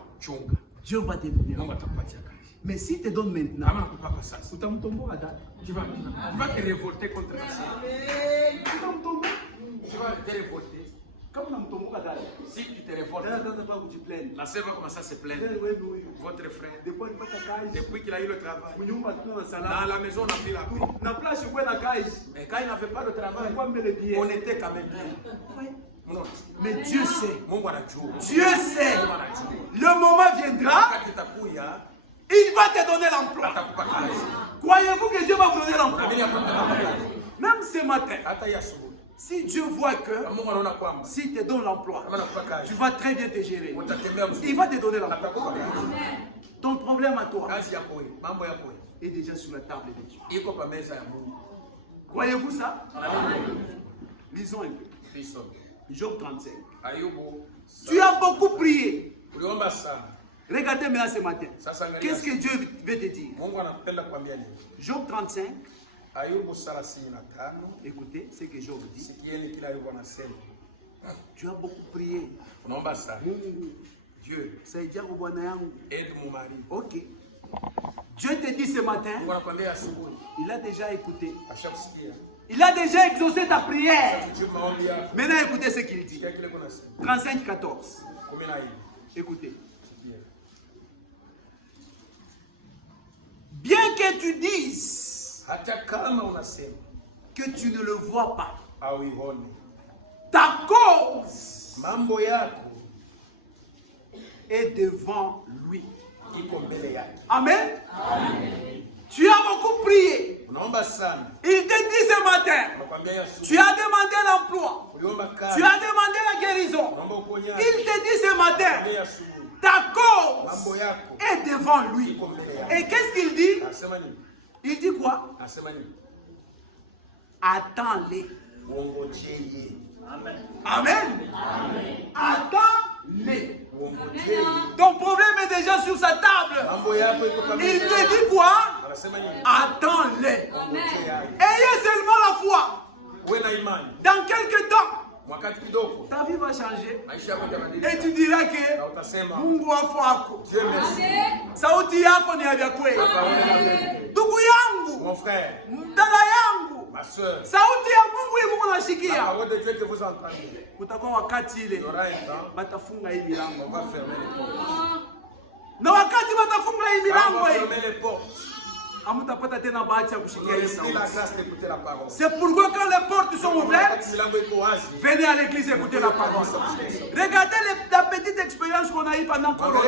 Dieu va te donner. Mais s'il te donne maintenant, tu vas te révolter contre ça. Tu vas te révolter. Si tu te révoltes, la sœur va commencer à se plaindre. Votre frère, depuis qu'il a eu le travail, dans la maison, on a pris la paix. Mais quand il n'avait pas de travail, on était quand même bien. Mais Dieu sait. Dieu sait. Le moment viendra. Il va te donner l'emploi. Croyez-vous que Dieu va vous donner l'emploi? Même ce matin, si Dieu voit que s'il te donne l'emploi, tu vas très bien te gérer. Il va te donner l'emploi. Ton problème à toi est déjà sur la table de Dieu. Croyez-vous ça? Lisons un peu. Job 35. Tu as beaucoup prié. Regardez maintenant ce matin. Qu'est-ce que Dieu veut te dire? Job 35. Écoutez ce que Job dit. Tu as beaucoup prié. Dieu, aide mon mari. Ok. Dieu te dit ce matin, il a déjà écouté. Il a déjà exaucé ta prière. Maintenant, écoutez ce qu'il dit. 35, 14. Écoutez. Bien que tu dises que tu ne le vois pas, ta cause est devant lui. Amen. Tu as beaucoup prié. Il te dit ce matin, tu as demandé l'emploi, tu as demandé la guérison. Il te dit ce matin, ta cause est devant lui. Et qu'est-ce qu'il dit? Il dit quoi? Attends-les. Amen. Attends-les. Ton problème est déjà sur sa table. Il te dit quoi? Attends-les. Ayez seulement la foi. Dans quelques temps, ta vie va changer. Et tu diras que Mungu wako wako. Sauti yako ni ya kweli. Ndugu yangu, mon frère, dada yangu, ma soeur, sauti ya Mungu Mungu unashikia. La parole de Dieu que vous entendez. Kutakuwa wakati ile batafunga hii milango. On va fermer les portes. Na wakati batafunga hii milango hii, fermer les portes. Hamutapata tena bahati ya kushikia hii sauti. La parole. C'est pourquoi quand les portes sont ouvertes, venez à l'église écouter la parole. Regardez la petite expérience qu'on a eu pendant Corona.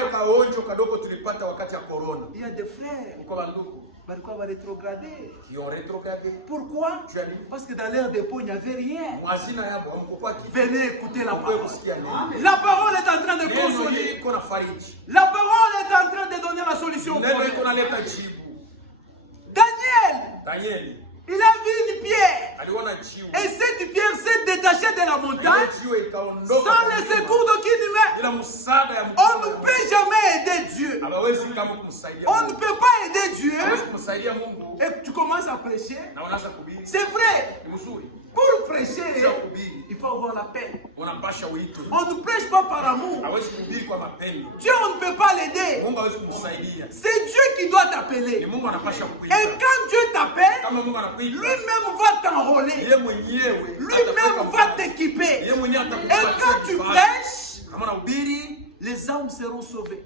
Il y a des frères qui ont rétrogradé. Pourquoi? Parce que dans leur dépôt, il n'y avait rien. Venez écouter la parole. La parole est en train de consoler. La parole est en train de donner la solution. Daniel, il a vu une pierre. Et cette pierre s'est détachée de la montagne sans le secours d'aucun humain. On ne peut jamais aider Dieu. On ne peut pas aider Dieu. Et tu commences à prêcher. C'est vrai. Pour prêcher, il faut avoir la peine. On ne prêche pas par amour. Dieu, on ne peut pas l'aider. C'est Dieu qui doit t'appeler. Et quand Dieu t'appelle, lui-même va t'enrôler. Lui-même va t'équiper. Et quand tu prêches, les âmes seront sauvées.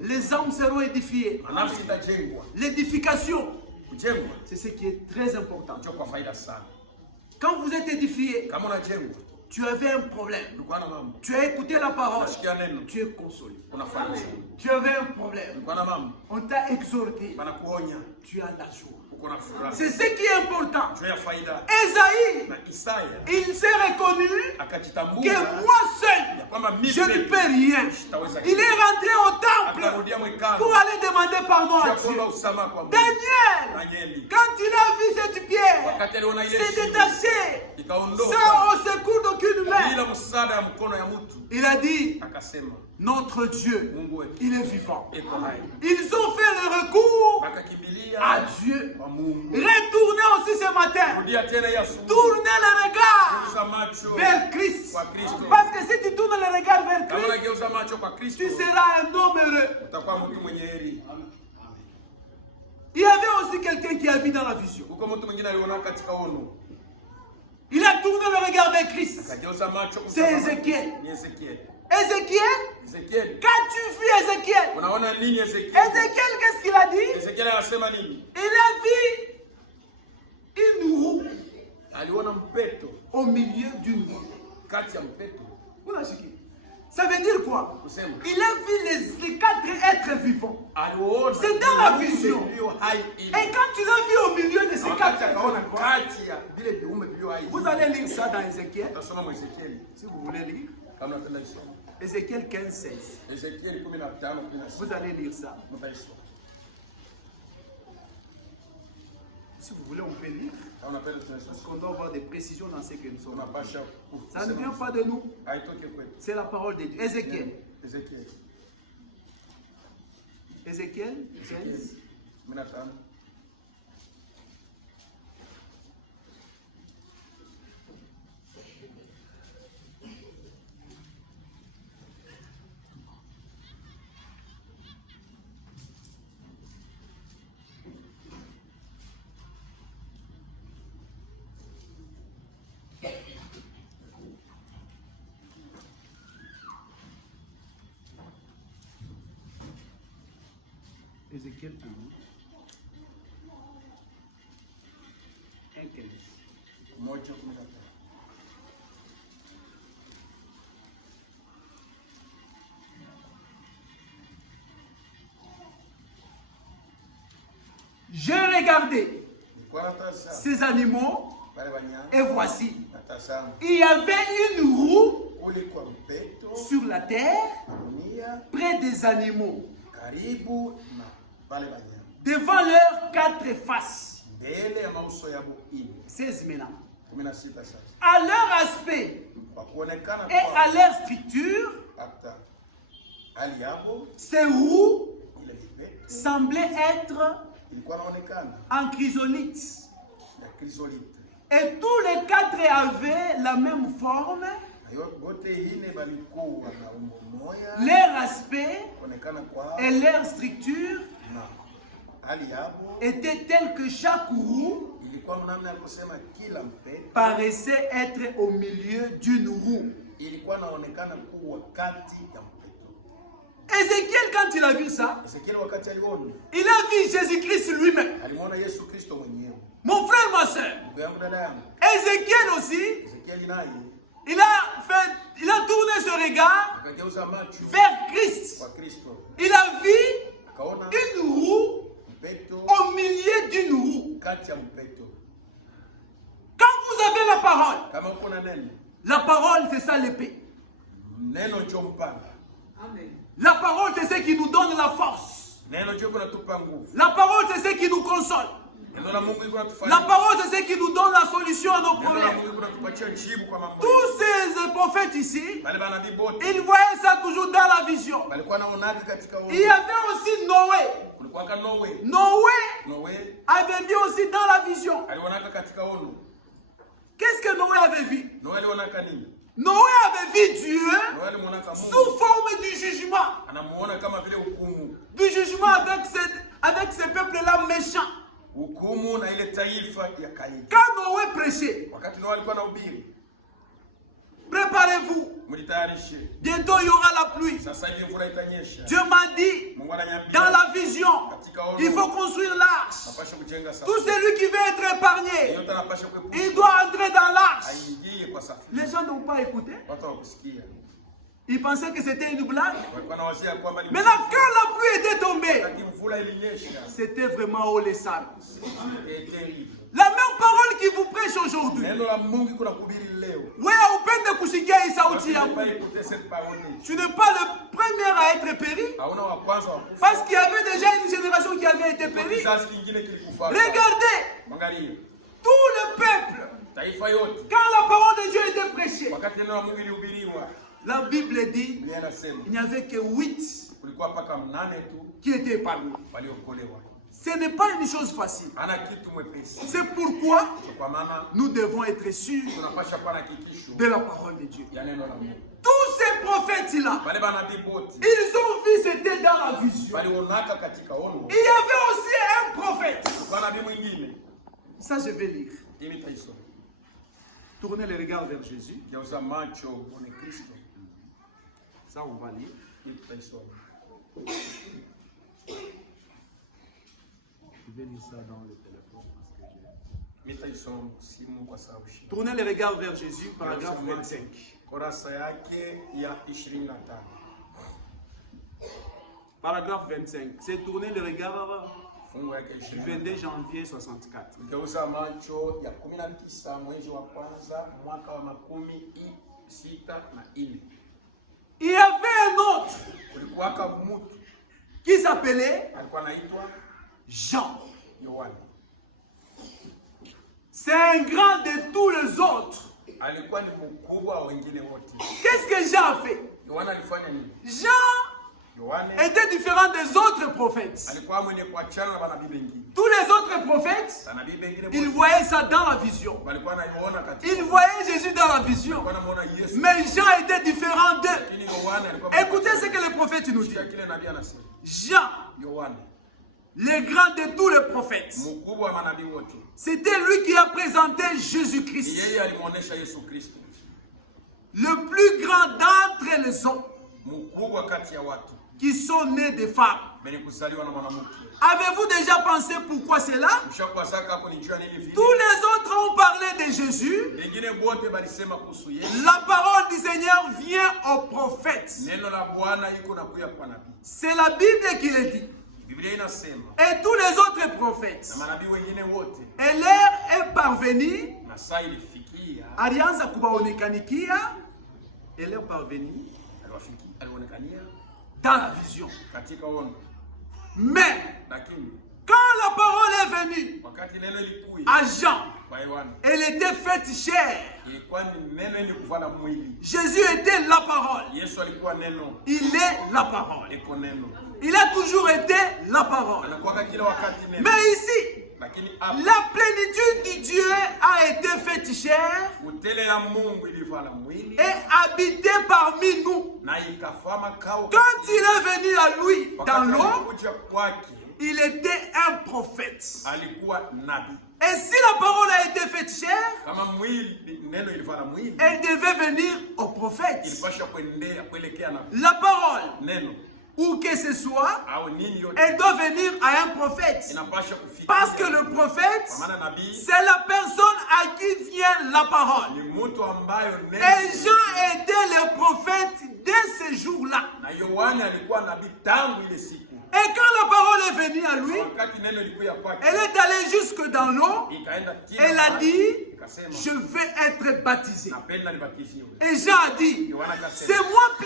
Les âmes seront édifiées. L'édification, c'est ce qui est très important. Quand vous êtes édifié, tu avais un problème. Tu as écouté la parole. Tu es consolé. Tu avais un problème. On t'a exhorté. Tu as la joie. C'est ce qui est important. Esaïe, il s'est reconnu que moi seul, je ne peux rien. Il est rentré au temple pour aller demander pardon à Dieu. Daniel, quand il a vu cette pierre, s'est détaché sans au secours d'aucune main. Il a dit, notre Dieu, il est vivant. Ils ont fait le recours à Dieu. Retournez aussi ce matin. Tournez le regard vers Christ. Parce que si tu tournes le regard vers Christ, tu seras un homme heureux. Il y avait aussi quelqu'un qui a vu dans la vision. Il a tourné le regard vers Christ. C'est Ézéchiel. Ézéchiel, qu'as-tu vu Ézéchiel? Ézéchiel, qu'est-ce qu'il a dit? Il a vu une roue au milieu d'une roue. Ça veut dire quoi? Il a vu les 4 êtres vivants. C'est dans la vision. Et quand tu l'as vu au milieu de ces 4 êtres, vous allez lire ça dans Ézéchiel. Si vous voulez lire. Ézéchiel 15, 16. Vous allez lire ça. Si vous voulez, on peut lire. Parce qu'on doit avoir des précisions dans ce que nous sommes. Ça ne vient pas de nous. C'est la parole de Dieu. Ézéchiel. Ézéchiel 15. Ézéchiel 1. 1:15. J'ai regardé ces animaux et voici, il y avait une roue sur la terre près des animaux, devant leurs 4 faces. 16 maintenant. À leur aspect et à leur structure, ces roues semblaient être en chrysolite. Et tous les 4 avaient la même forme. Leur aspect et leur structure étaient tels que chaque roue paraissait être au milieu d'une roue. Ézéchiel, quand il a vu ça, il a vu Jésus-Christ lui-même. Mon frère, ma soeur, Ézéchiel aussi, il a tourné ce regard vers Christ. Il a vu une roue au milieu d'une roue. Quand vous avez la parole c'est ça l'épée. La parole c'est ce qui nous donne la force. La parole c'est ce qui nous console. La parole c'est ce qui nous donne la solution à nos problèmes. Tous ces prophètes ici, ils voyaient ça toujours dans la vision. Il y avait aussi Noé. Noé avait vu aussi dans la vision. Qu'est-ce que Noé avait vu? Noé avait vu Dieu sous forme du jugement. Du jugement avec ce peuple-là méchant. Quand Noé prêchait, préparez-vous. Bientôt il y aura la pluie. Dieu m'a dit, dans la vision, il faut construire l'arche. Tout celui qui veut être épargné, il doit entrer dans l'arche. Les gens n'ont pas écouté. Ils pensaient que c'était une blague. Maintenant, quand la pluie était tombée, c'était vraiment haut les sables. La même parole qui vous prêche aujourd'hui. Tu n'es pas le premier à être péri. Parce qu'il y avait déjà une génération qui avait été périe. Regardez. Tout le peuple. Quand la parole de Dieu était prêchée, la Bible dit il n'y avait que 8 qui étaient épargnés. Ce n'est pas une chose facile. C'est pourquoi nous devons être sûrs de la parole de Dieu. Tous ces prophètes-là, ils ont vu, c'était dans la vision. Il y avait aussi un prophète. Ça, je vais lire. Tournez les regards vers Jésus. Ça, on va lire. Je vais lire ça dans le téléphone. Tournez les regards vers Jésus, paragraphe 25. Paragraphe 25. C'est tourner les regards du 22 janvier 64. Il y avait un autre qui s'appelait Jean. C'est un grand de tous les autres. Qu'est-ce que Jean a fait? Jean était différent des autres prophètes. Tous les autres prophètes, ils voyaient ça dans la vision. Ils voyaient Jésus dans la vision. Mais Jean était différent d'eux. Écoutez ce que le prophète nous dit. Jean, le grand de tous les prophètes, c'était lui qui a présenté Jésus-Christ, le plus grand d'entre les hommes qui sont nés de femmes. Avez-vous déjà pensé pourquoi c'est là? Tous les autres ont parlé de Jésus. La parole du Seigneur vient aux prophètes. C'est la Bible qui le dit. Et tous les autres prophètes. Et l'heure est parvenue. Alianza kubaonekanikia. Et l'heure parvenue. Dans la vision. Mais quand la parole est venue à Jean, elle était faite chair. Jésus était la parole. Il est la parole. Il a toujours été la parole. Mais ici, la plénitude de Dieu a été faite chair et habité parmi nous. Quand il est venu à lui dans l'eau, il était un prophète. Et si la parole a été faite chair, elle devait venir au prophète. La parole, où que ce soit, elle doit venir à un prophète. Parce que le prophète, c'est la personne à qui vient la parole. Et Jean était le prophète dès ce jour-là. Et quand la parole est venue à lui, elle est allée jusque dans l'eau. Elle a dit, je vais être baptisé. Et Jean a dit, c'est moi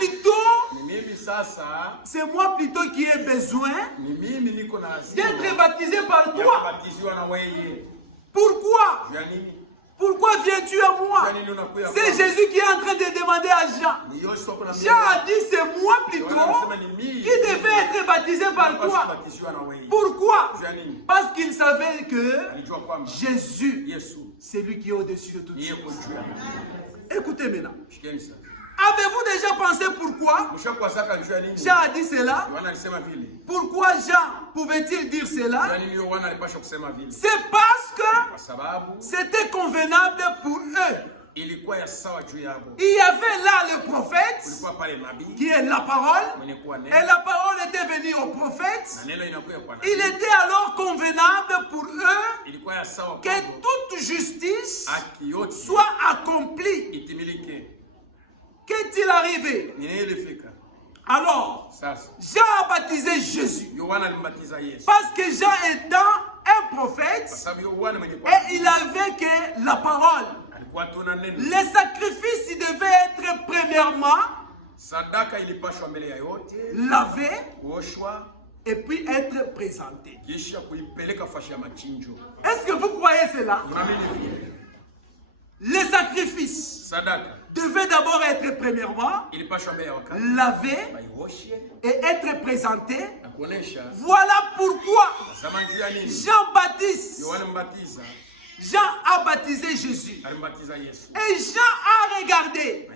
plutôt qui ai besoin d'être baptisé par toi. Pourquoi? Pourquoi viens-tu à moi? C'est Jésus qui est en train de demander à Jean. Jean a dit, c'est moi plutôt qui devais être baptisé par toi. Pourquoi? Parce qu'il savait que Jésus, c'est lui qui est au-dessus de tout. Écoutez maintenant. Avez-vous déjà pensé pourquoi Jean a dit cela? Pourquoi Jean pouvait-il dire cela? C'est parce que c'était convenable pour eux. Il y avait là le prophète qui est la parole. Et la parole était venue au prophèt. Il était alors convenable pour eux que toute justice soit accomplie. Qu'est-il arrivé? Alors, Jean a baptisé Jésus. Parce que Jean étant un prophète, et il avait que la parole. Les sacrifices devaient être premièrement lavés et puis être présentés. Est-ce que vous croyez cela? Les sacrifices devaient d'abord être premièrement lavés et être présentés. Voilà pourquoi Jean a baptisé Jésus. Et Jean a regardé.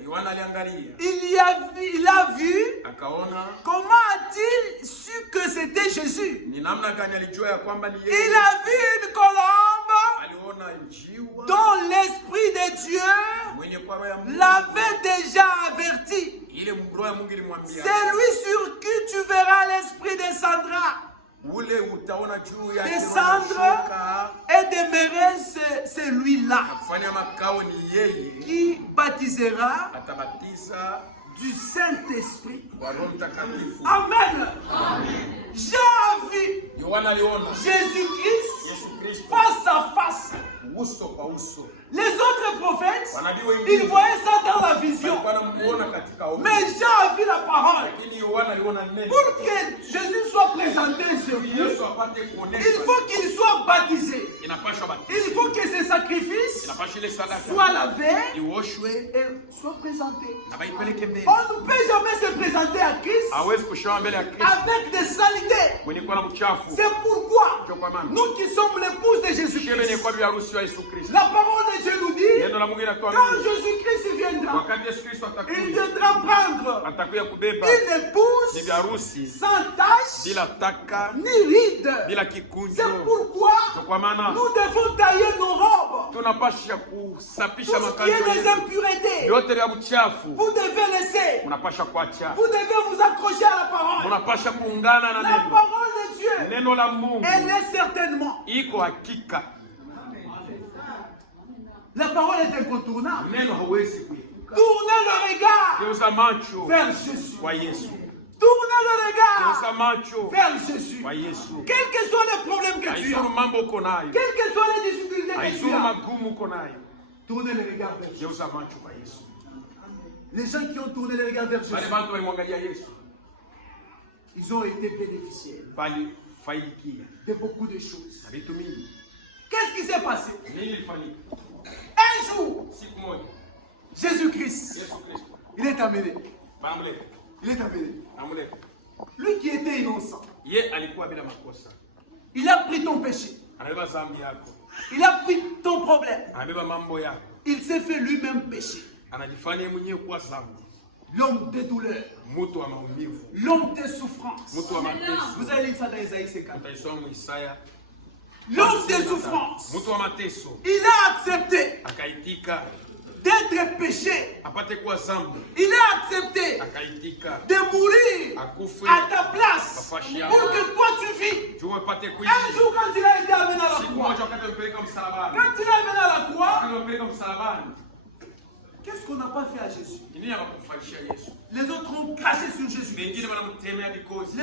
Il a vu. Comment a-t-il su que c'était Jésus? Il a vu une colombe dont l'Esprit de Dieu l'avait déjà averti. C'est lui sur qui tu verras l'Esprit descendra et demeurer celui-là qui baptisera du Saint-Esprit. Amen. J'ai vu Jésus-Christ face à face. Les autres prophètes, ils voyaient ça dans la vision. Mais Jean a vu la parole. Pour que Jésus soit présenté sur lui, il faut qu'il soit baptisé. Il faut que ses sacrifices soient lavés et soient présentés. On ne peut jamais se présenter à Christ avec des salités. C'est pourquoi nous qui sommes l'épouse de Jésus-Christ, la parole de Dieu nous dit, quand Jésus-Christ viendra, il viendra prendre une épouse sans tache ni ride. C'est pourquoi nous devons tailler nos robes. Tout ce qui est des impuretés, vous devez laisser. Vous devez vous accrocher à la parole. La parole de Dieu, elle est certainement. La parole est incontournable. Tournez le regard vers Jésus. Tournez le regard vers Jésus. Quels que soient les problèmes que tu as, quelles que soient les difficultés que tu as, tournez le regard vers Jésus. Les gens qui ont tourné le regard vers Jésus, ils ont été bénéficiaires de beaucoup de choses. Qu'est-ce qui s'est passé? Un jour, Jésus-Christ, il est amené. Il est amené. Lui qui était innocent, il a pris ton péché. Il a pris ton problème. Il s'est fait lui-même pécher. L'homme des douleurs. L'homme des souffrances. Vous allez lire ça dans Isaïe 50. L'homme des souffrances. Il a accepté d'être péché. Il a accepté de mourir à ta place pour que toi tu vis. Un jour quand il a été amené à la croix, qu'est-ce qu'on n'a pas fait à Jésus? Les autres ont craché sur Jésus. Les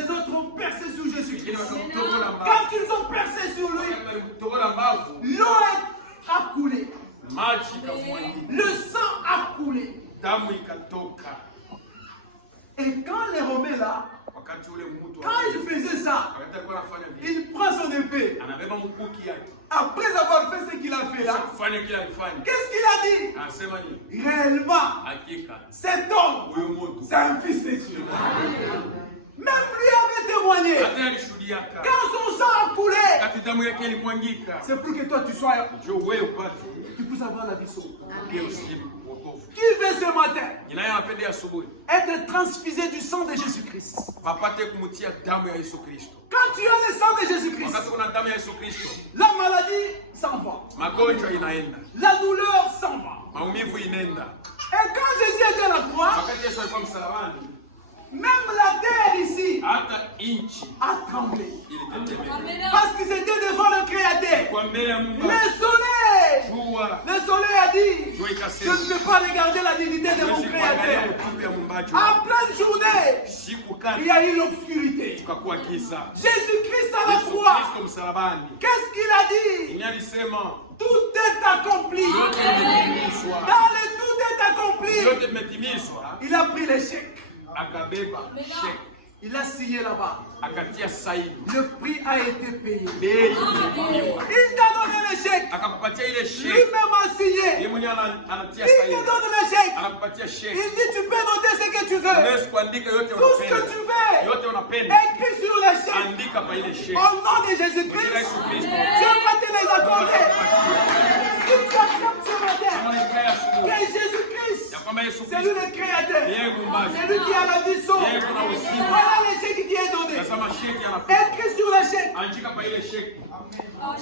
autres ont percé sur Jésus. Quand ils ont percé sur lui, l'eau a coulé. Le sang a coulé. Et quand les Romains là, quand il faisait ça, il prend son épée. Après avoir fait ce qu'il a fait là, qu'est-ce qu'il a dit? Réellement, cet homme, c'est un fils de Dieu. Même lui avait témoigné. Quand son sang a coulé, c'est pour que toi tu sois, tu puisses avoir la vie sauve. Qui veut ce matin être transfusé du sang de Jésus-Christ? Quand tu as le sang de Jésus-Christ, la maladie s'en va. La douleur s'en va. Et quand Jésus était à la croix, même la terre ici a tremblé. Parce qu'ils étaient devant le Créateur. Le soleil a dit, je ne peux pas regarder la dignité de mon Créateur. En pleine journée, il y a eu l'obscurité. Jésus-Christ à la croix, qu'est-ce qu'il a dit? Tout est accompli. Dans le tout est accompli, il a pris l'échec. Il a signé là-bas. Le prix a été payé. Il t'a donné le chèque. Lui-même a signé. Il te donne le chèque. Il dit tu peux noter ce que tu veux. Tout ce que tu veux. Écris sur le chèque. Au nom de Jésus-Christ, Dieu va te les accorder. Si tu acceptes ce matin que Jésus-Christ, c'est lui le Créateur. C'est lui qui a la vie sauve. Voilà le chèque qui est donné. Écris sur le chèque. Andika pa ile chèque.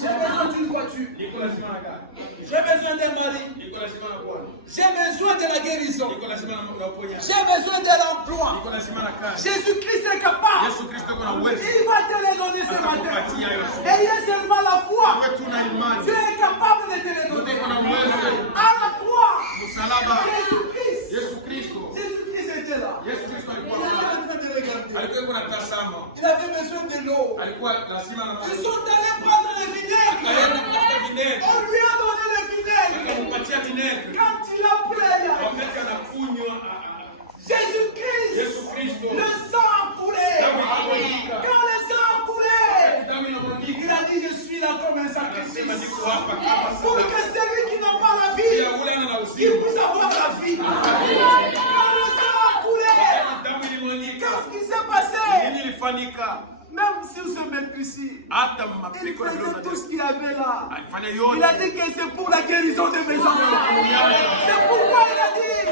J'ai besoin d'une voiture. Niko lazima na gari. J'ai besoin d'un mari. Niko lazima na bwana. J'ai besoin de la guérison. Niko lazima na uponyaji. J'ai besoin de l'emploi. Niko lazima na kazi. Jésus-Christ est capable. Yesu Kristo kuna uwezo. Il va te les donner ce matin. Atakupatia Yesu. Ayez seulement la foi. Wewe tuna imani. Tu es capable de te les donner. Kuna uwezo. À la croix. Msalaba. Jésus-Christ. Yesu Kristo. Jésus-Christ était là. Yesu Kristo Il alikuwa était en train de regarder. alikuwa kuna tazama. Il avait besoin de l'eau. Alikuwa lazima na Ils sont allés prendre le vinaigre. Akaenda kutafuta vinaigre. On lui a donné le vinaigre. Akampatia vinaigre. Quand il a pris, Wakati anakunywa Jésus-Christ, Yesu Kristo. le sang a coulé. Damu ikamwagika. Quand le sang a coulé, Damu inamwagika. il a dit je suis là comme un Akasema sacrifice. niko hapa kama Pour sadaka. que celui qui n'a pas la vie, Pia ule ana il uzima. puisse avoir la vie. Quand le sang a coulé, Damu ilimwagika. qu'est-ce qui s'est passé? Nini ilifanyika? Même sur ce mec ici, Hata il mapiko ya faisait tout Yesu. ce qu'il y avait là. Alifanya Il yote. a dit que c'est pour la guérison de mes enfants. C'est pourquoi il a dit,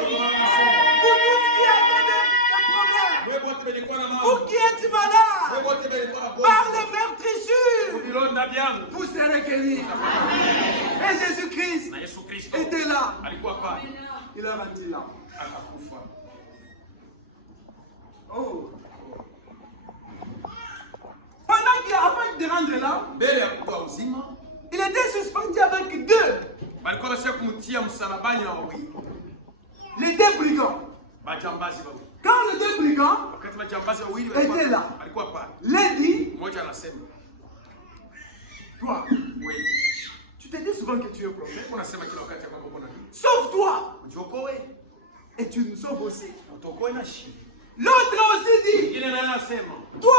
pour tous qui avaient des problèmes, Wewe wote mlikuwa na vous mambo. qui êtes malades, Wewe wote mlikuwa na par pombe. les meurtrissures, Vilonda vyangu. vous serez guéris. Et Jésus-Christ Na Yesu Kristo était là. alikuwa pale. Il a rendu là. Akakufa. Oh. Pendant qu'il avant de rendre là, Mbele ya kutoa uzima, il était suspendu avec deux. walikuwa basi kumtia msalabani na wawili. Les deux brigands. Majambazi wawili. Quand les deux brigands Wakati majambazi wawili étaient là, walikuwa pale. l'un dit, Mmoja anasema, toi, wewe tu te dis souvent que tu es prophète. unasema kila wakati kwamba uko na nini? Sauve-toi. Ujiokoe. Et tu nous sauves aussi. Utokoe na shida. L'autre a aussi dit, Ile naye anasema, toi,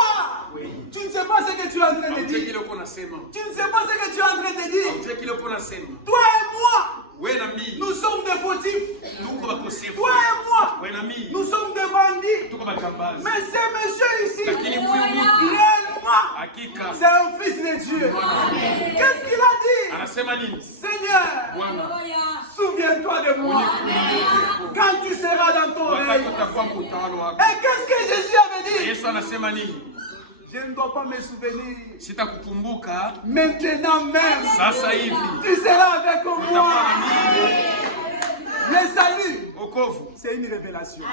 wewe tu ne sais pas ce que tu es en train de unajua dire. kile uko nasema. Tu ne sais pas ce que tu es en train de dire. Unajua kile uko nasema. Toi et moi, Wewe na mimi nous sommes des fautifs. tuko wakosefu. Toi et moi, Wewe na mimi nous sommes des bandits. tuko majambazi. Mais ce monsieur ici, Lakini huyu mtu réellement, hakika c'est un fils de Dieu. Qu'est-ce qu'il a dit? anasema nini? Seigneur, Bwana, souviens-toi de moi quand tu seras dans ton wakati règne. utakuwa mkutano wako. Et qu'est-ce que Jésus avait dit? Yesu anasema nini? Je ne dois pas me souvenir. Sitakukumbuka Maintenant même, sasa hivi. tu seras avec moi. Utakuwa na mimi. Le salut, Wokovu. c'est une révélation.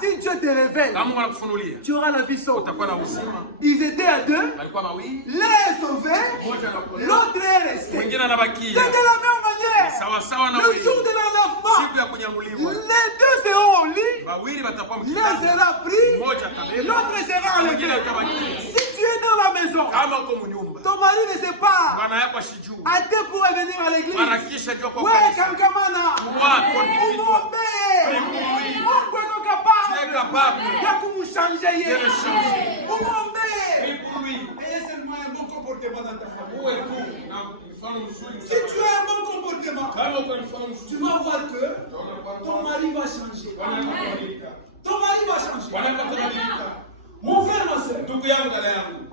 Si Dieu te révèle, Kama Mungu anakufunulia, tu auras la vie sauve. utakuwa na uzima. Ils étaient à deux. Walikuwa wawili, L'un est sauvé, mmoja anaokolewa, l'autre est resté. mwingine C'est anabakia. de la même manière. Sawa sawa na Le wewe. jour de l'enlèvement, Siku ya kunyamuliwa, les deux seront au lit. wawili watakuwa L'un mkutano. sera pris, Mmoja atabeba, l'autre sera mwingine enlevé. atabakia. Si tu es dans la maison, Kama uko mnyumba, ton mari ne sait pas, bwana yako ashijui. attends pour venir à l'église. Harakisha jua kwa Ouais, kanisa. kankamana. Wa, fortifie-toi. Umwombee. Mungu eko capable. Tu es capable. Ya kumchanger de yeye. le changer. Umwombee. Prie pour lui. Ayez seulement un bon comportement dans ta famille. Uwe tu na mfano mzuri. Si tu as un bon comportement, Kama uko na mfano tu mzuri, vas voir que utaona kwamba ton mari va changer. Bwana atabadilika. Ton mari va changer. Bwana atabadilika. Mon frère, ma soeur, Ndugu yangu, dada yangu,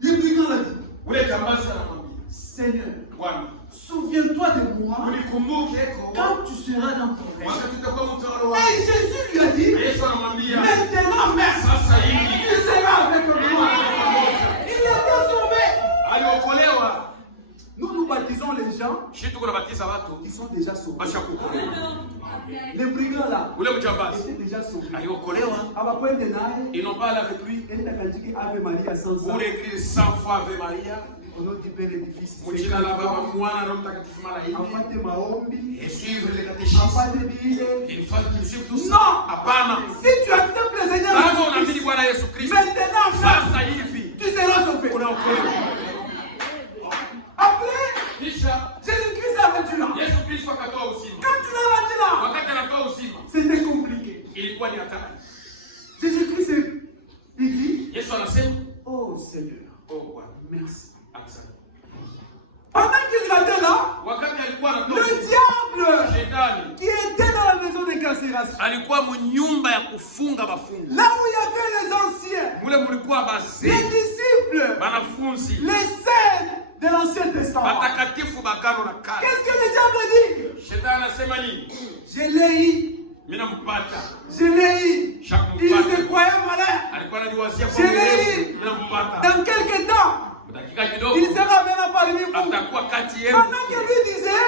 le brigand l'a dit, ule jambazi anamwambia, Seigneur, Bwana, souviens-toi de moi unikumbuke quand tu seras dans ton règne. wakati utakuwa mtawala wako. Et Jésus lui a dit, Yesu anamwambia, maintenant même, sasa hivi tu seras avec moi. Il était sauvé. aliokolewa. Nous baptisons les gens Shi tuko nabatiza watu qui sont déjà sauvés. bashakuokolewa. Les brigands là Ule mjambazi étaient déjà sauvés. aliokolewa, Abakwende naye, ils n'ont pas allé avec lui. enda kandiki Ave Maria sans ça. Ule écrit 100 fois Ave Maria. Au nom du Père et du Fils. Mujina la Baba, Mwana na Mtakatifu mara hii. Afate maombi. Et suivre les catéchismes. Afate bile. Il faut qu'ils suivent tout ça. Non. Hapana. Si tu acceptes le Seigneur Kama Jésus-Christ, unaamini Bwana Yesu Kristo, maintenant sasa hivi tu seras sauvé. unaokolewa. Après, Kisha Jésus-Christ a rendu là. Yesu Kristo akatoa uzima. Quand tu l'as rendu là, Wakati anatoa uzima, c'était compliqué. ilikuwa ni hatari. Jésus-Christ, il dit, Yesu anasema, oh Seigneur, oh Bwana, merci. asante. Pendant qu'il était là, Wakati alikuwa anatoa le uzima, diable Shetani qui était dans la maison d'incarcération, alikuwa mnyumba ya kufunga bafungu. là où il y avait les anciens, Mule mulikuwa les bazee, disciples, banafunzi, les saints de l'Ancien Testament. batakatifu bakano na kale. Qu'est-ce que le diable dit? Shetani anasema nini? Je l'ai eu, Mimi nampata. je l'ai eu. Il se Shakumpata. croyait malin. Alikuwa anajiwazia kwa Je l'ai mwerevu. eu. Mimi nampata. Dans quelques temps, il sera maintenant parmi vous. Pendant que lui disait,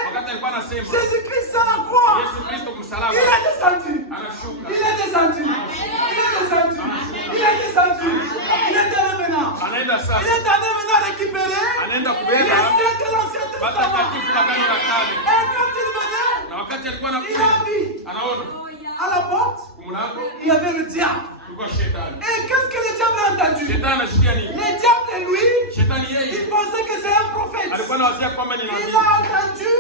Jésus-Christ sur la croix, il est descendu. Il est descendu. Il est descendu. Il est descendu. Il est allé maintenant. Il est allé maintenant récupérer les saints de l'Ancien Testament. Et quand il venait, il a vu à la porte, il y avait le diable. Et qu'est-ce que le diable a entendu? Le diable, lui, il pensait que c'est un prophète. Il a entendu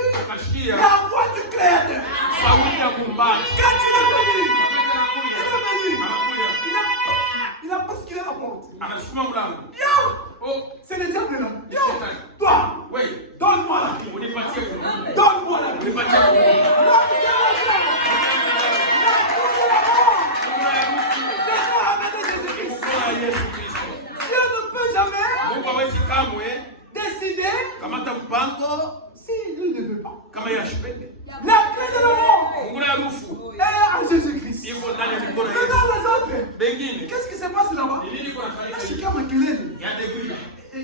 la voix du Créateur. Quand il est venu, il a bousculé la porte. Yo! C'est le diable là. Yo! Toi! Donne-moi la clé. Donne-moi la clé. Dieu ne peut jamais décider si lui ne veut pas. La clé de la mort est en Jésus-Christ. Maintenant les autres, qu'est-ce qui se passe là-bas?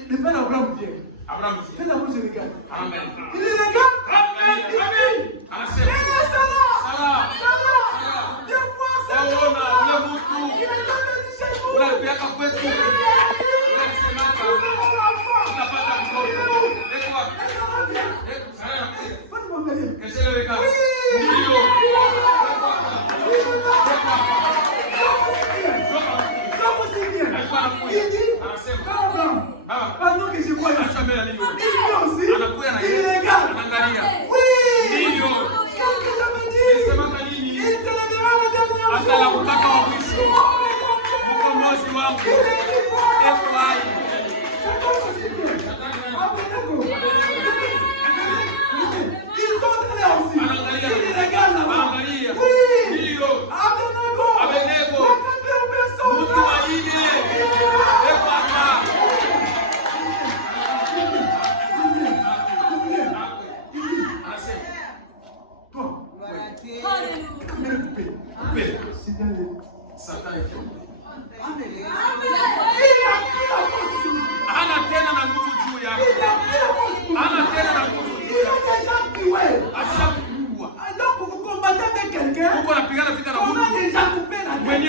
Le père Abraham vient. Fais d'abord je regarde. Il regarde. Il dit. Salah. Viens voir ça. Il est venu chez vous. Pendant que je vois il vient aussi, il regarde. Oui, qu'est-ce que j'avais dit? Il te le dira la dernière ils sont allés aussi. Ils regardent là-bas. Oui, Abednego. La quatrième personne. Donc vous combattez avec quelqu'un, on a déjà coupé la tête.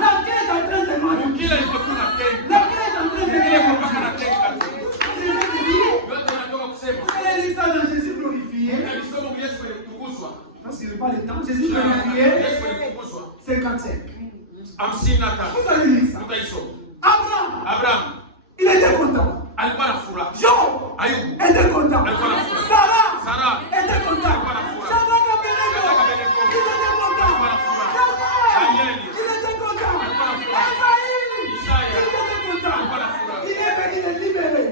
La tête est en train de manger. La tête est en train de manger. Ça dans Jésus glorifié. Parce qu'il n'est pas le temps. Jésus glorifié. 55. Vous allez lire ça. Abraham. Il était content. Job était content. Sarah était content. Shadrach, Abednego, il était content. Daniel, il était content. Esaïe, il était content. Il est venu les libérer.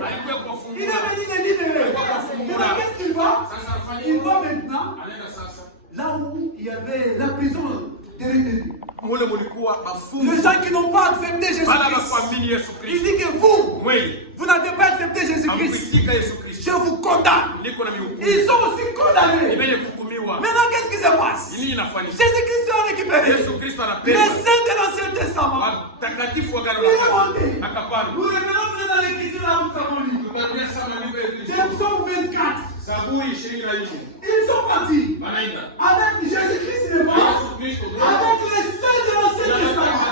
Maintenant, qu'est-ce qu'il va? Il va maintenant là où il y avait la prison des retenus. Les gens qui n'ont pas accepté Jésus-Christ. Il dit que vous n'avez pas accepté Jésus-Christ. Je vous condamne. Ils sont aussi condamnés. Maintenant, qu'est-ce qui se passe? Jésus-Christ a récupéré les saints de l'Ancien Testament. Il est monté. Nous revenons dans l'écriture là où nous avons lu. Psaume 24. Ils sont partis avec Jésus-Christ le mort, avec les saints de l'Ancien Testament.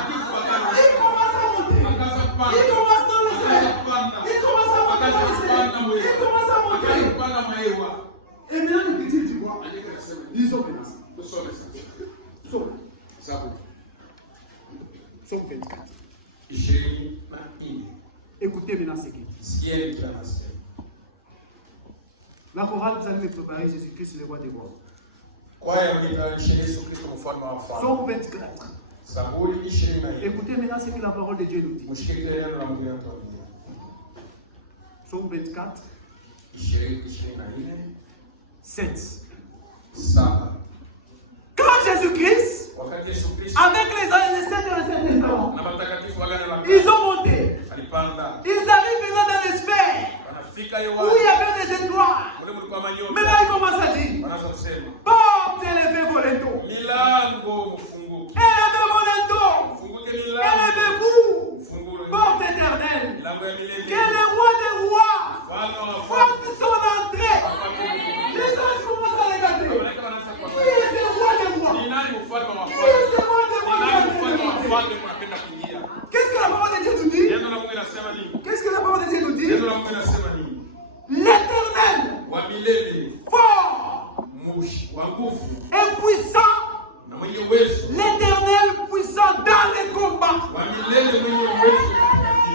Ils commencent à monter. Ils commencent dans le ciel. Ils commencent à monter dans le ciel. Ils commencent à monter. Et maintenant, l'écriture, tu vois, ils sont menacés. Psaume 24. Écoutez maintenant ce qu'il dit. La chorale, vous allez me préparer Jésus-Christ, le roi des rois. Psaume 24. Écoutez maintenant ce que la parole de Dieu nous dit. Psaume 24. 7. Quand Jésus-Christ, avec les saints de l'Ancien Testament, ils ont monté. Ils arrivent maintenant dans les sphères où il y avait des étoiles. Maintenant ils commencent à dire: porte élevez vos linteaux. Élevez vos linteaux. Élevez-vous. Porte éternelle. Que le roi des rois fasse son entrée. Les anges commencent à regarder. Qui est ce roi des rois? Qui est ce roi des rois? Qu'est-ce que la parole de Dieu nous dit? Qu'est-ce que la parole de Dieu nous dit? L'Éternel, fort et puissant, l'Éternel puissant dans les combats.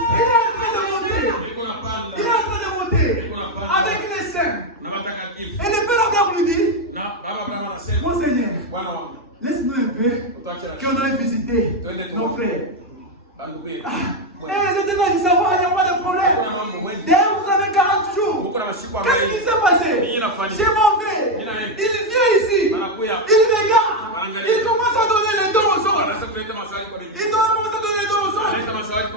Il est en train de monter. Il est en train de monter avec les saints. Et le Père Abraham lui dit, mon Seigneur, laisse-nous un peu qu'on aille visiter nos frères. L'Éternel dit, ça va, il n'y a pas de problème. D'ailleurs, vous avez 40 jours. Qu'est-ce qui s'est passé? Je m'en vais. Il vient ici. Il regarde. Il commence à donner les dons aux autres. Il commence à donner les dons aux autres.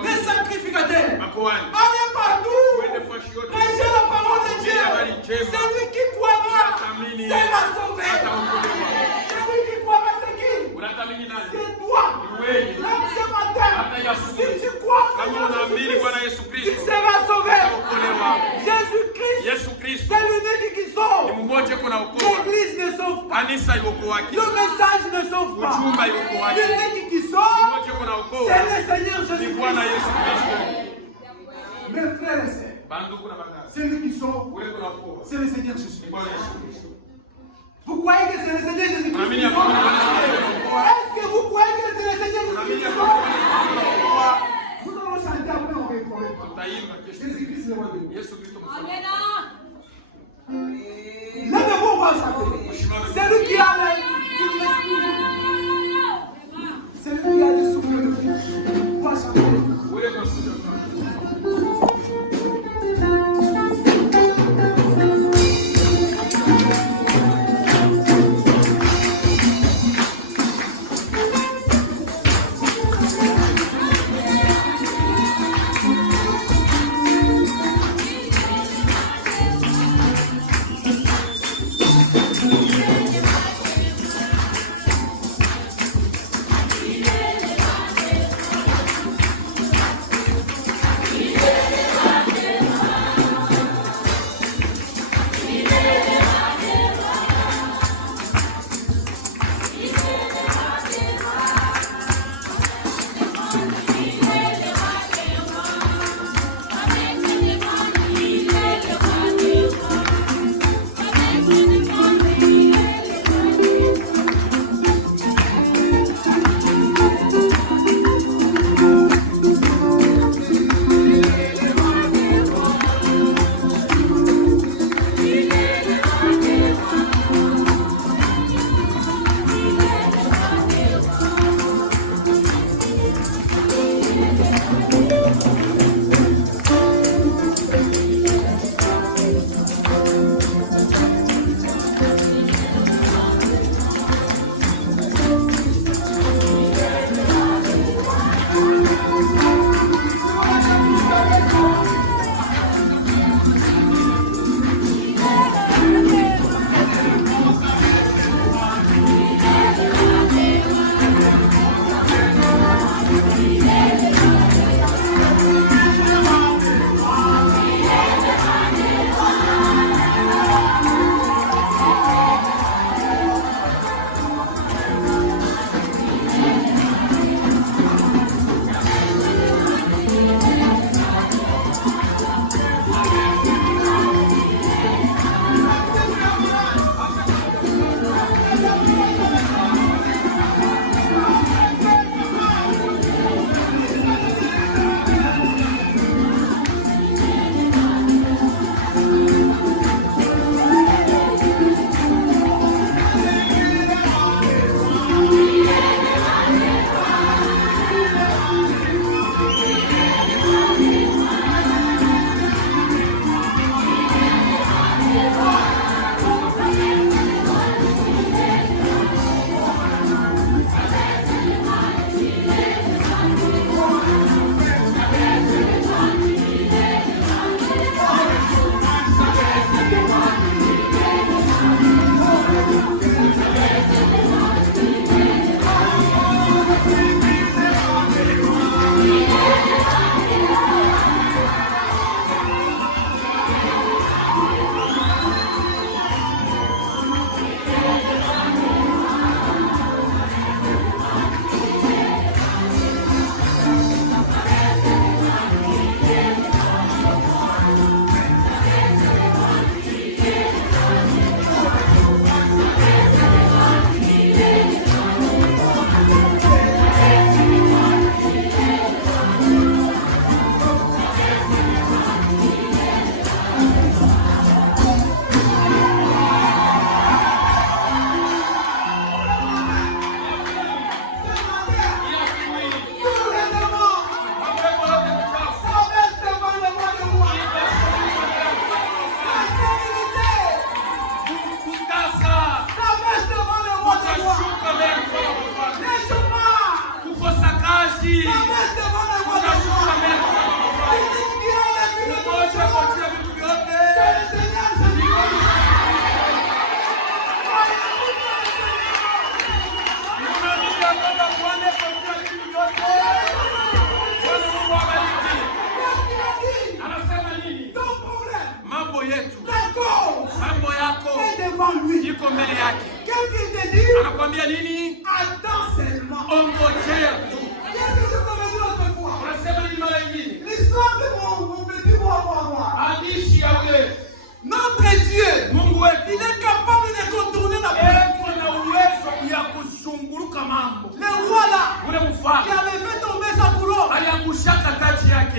Les sacrificateurs. Allez partout. Prêchez la parole de Dieu. Celui qui croira, c'est la sauver. Celui qui croira, c'est qui? C'est toi. Même ce matin, si tu crois en Jésus-Christ, tu seras sauvé. Jésus-Christ, c'est l'unique qui sauve. L'église ne sauve pas. Le message ne sauve pas. L'unique qui sauve, c'est le Seigneur Jésus-Christ. Mes frères et sœurs, celui qui sauve, c'est le Seigneur Jésus-Christ. Vous croyez que c'est le Seigneur Jésus-Christ qui sauve? Est-ce que vous croyez que c'est le Seigneur Jésus-Christ qui sauve? Nous allons chanter après, on répond. Jésus-Christ est le roi de Dieu. Lèvez-vous, on va chanter. C'est lui qui a l'esprit. C'est lui qui a le souffle de vie. On va chanter.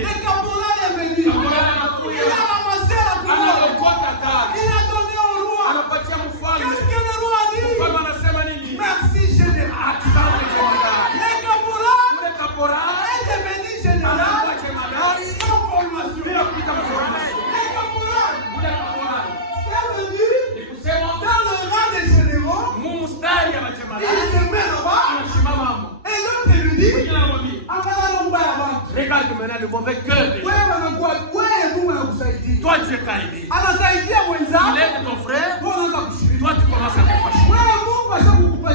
Le caporal est venu. Il a ramassé la couronne. Il a donné au roi. Qu'est-ce que le roi a dit? Merci général. Le caporal est devenu général sans formation. Le caporal est venu dans le rang des généraux. Il se met là-bas. Et l'autre lui dit, regarde maintenant le mauvais cœur. Toi tu es caïné. Il est ton frère. Toi tu commences à te fâcher.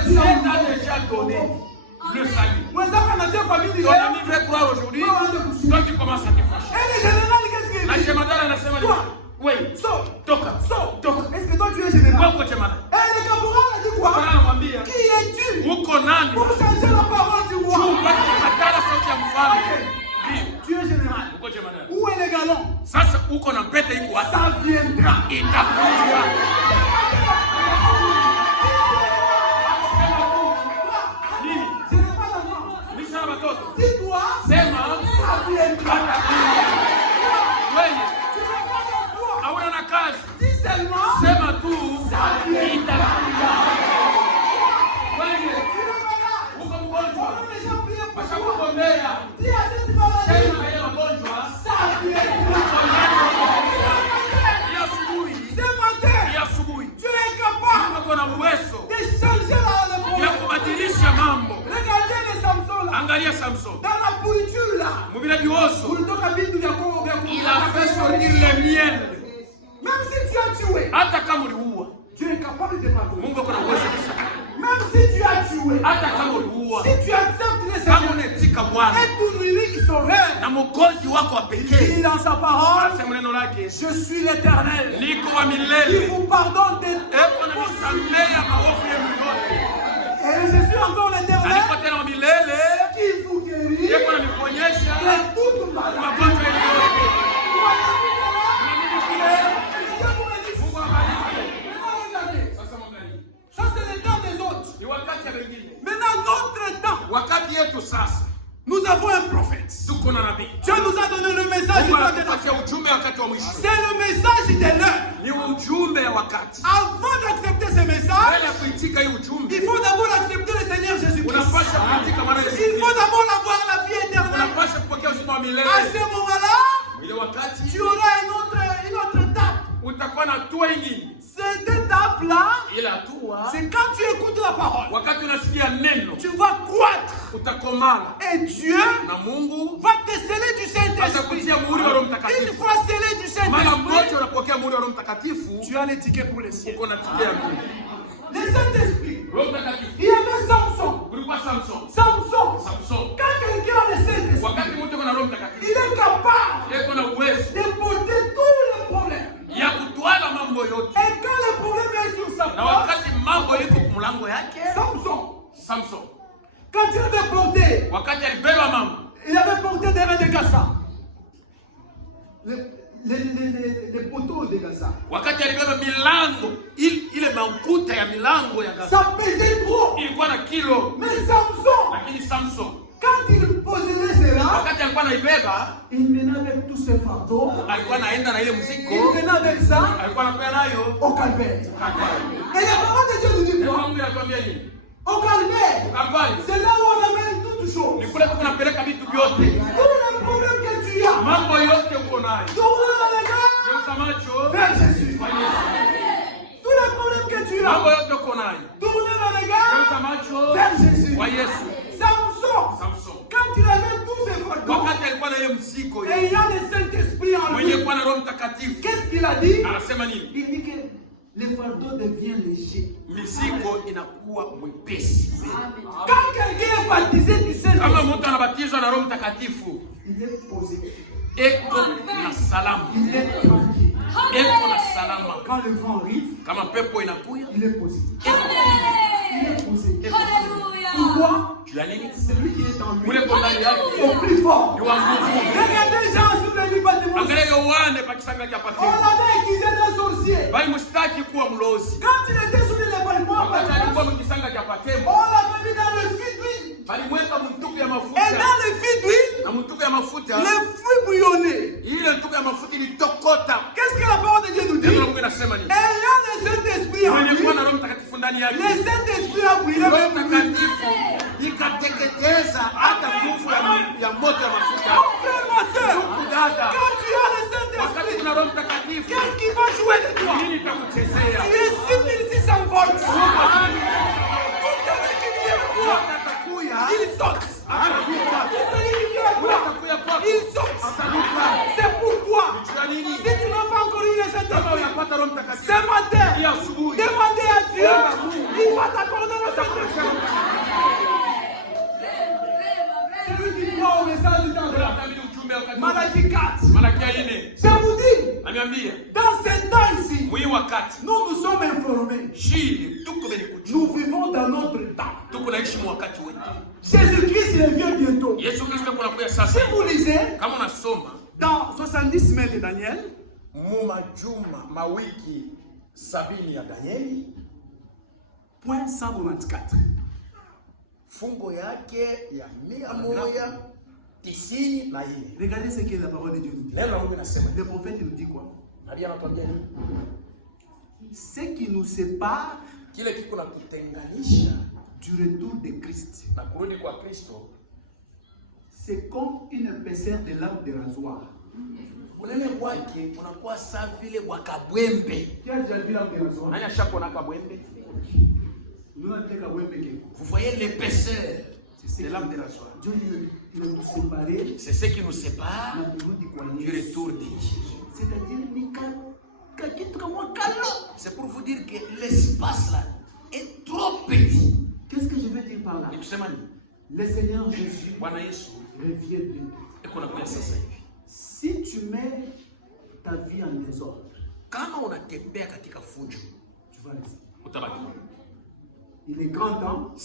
Dieu t'a déjà donné le salut. Ton ami veut croire aujourd'hui. Toi tu commences à te fâcher. La général elle a dit, oui, toka. Est-ce que toi tu es général? Pourquoi tu es malade? Et le caporal a dit quoi? Qui es-tu pour changer la parole du roi? Tu es général. Où est le galon? Ça viendra. Dis-toi, ça viendra. Dis seulement, ça viendra. Dis à cette maladie, ça viendra. Ce matin, tu es capable de changer le problème. Regardez les Samson là. Angalia Samson. Dans la pourriture là. Il a fait sortir le miel. Même si tu as tué, Dieu est capable de pardonner. Même si tu as tué, si tu acceptes les Seigneur et ton unique sauveur, il dit dans sa parole, je suis l'Éternel qui vous pardonne de et je suis encore l'Éternel qui vous guérit de toute maladie. Ça c'est le temps des autres. Maintenant notre temps, nous avons un prophète. Dieu nous a donné le message. C'est le message de l'heure. Avant d'accepter ce message, il faut d'abord accepter le Seigneur Jésus-Christ. Il faut d'abord avoir la vie éternelle. À ce moment-là, tu auras une autre étape. Cette étape-là, c'est quand tu écoutes la parole. Tu vas croître. Et Dieu va te sceller du Saint-Esprit. Une fois scellé du Saint-Esprit, tu as les tickets pour le ciel. Le Saint-Esprit. Il y avait Samson. Samson. Quand quelqu'un a le Saint-Esprit, il est capable de porter tous les problèmes. Et quand le problème est sur sa place, Samson, quand il avait porté, il avait porté des reins de Gaza. Les poteaux de Gaza. Ça pesait trop. Mais Samson, quand il posait cela, il menait avec tous ses fardeaux. Il venait avec ça au calvaire. Et la parole de Dieu nous dit quoi? Au calvaire, c'est là où on amène toutes choses. Tous les problèmes que tu as, tourne les gars vers Jésus. Tous les problèmes que tu as, tourne les gars vers Jésus. Samson, quand il avait tous ses fardeaux, et il y a le Saint-Esprit en lui, qu'est-ce qu'il a dit? Il dit que les fardeaux deviennent légers. Quand quelqu'un est baptisé du Saint-Esprit, il est posé. Il est tranquille. Quand le vent arrive, il est posé. Il est posé. Pourquoi? C'est lui qui est en lui. Au plus fort. Regardez Jean sur le lit bâtiment. On l'avait accusé d'un sorcier. Quand il était sur le bâtiment, on l'avait mis dans le fil d'huile. Et dans le fil d'huile, le fruit Le Saint-Esprit a brûlé Roho Mtakatifu ikateketeza hata nguvu ya moto ya mafuta. Frère, ma soeur, quand tu as le Saint-Esprit, qu'est-ce qui va jouer de toi? Nini itakuchezea? Tu es 6600 volts. Pour celui qui vient à toi, il saute. Il saute. C'est pourquoi, si tu n'as pas encore eu le Saint-Esprit, ce matin, demandez à Dieu, il va t'accorder le Saint-Esprit. Celui qui croit au message du temps de la Malachie 4. Je vous dis, dans ce temps ici, nous nous sommes informés. Nous vivons dans notre temps. Jésus-Christ revient bientôt. Si vous lisez dans 70 semaines de Daniel, point 194. Fungo yake ya 100 tisini na nne. Regardez ce que la parole de Dieu nous dit. Le prophète nous dit quoi? Ce qui nous sépare du retour de Christ, c'est comme une épaisseur de lame de rasoir. Qui a déjà vu lame de rasoir? Vous voyez l'épaisseur de lame de rasoir. C'est ce qui nous sépare du retour de Jésus. C'est pour vous dire que l'espace là est trop petit. Qu'est-ce que je veux dire par là? Le Seigneur Jésus revient bientôt. Si tu mets ta vie en désordre, tu vas rester. Il est grand temps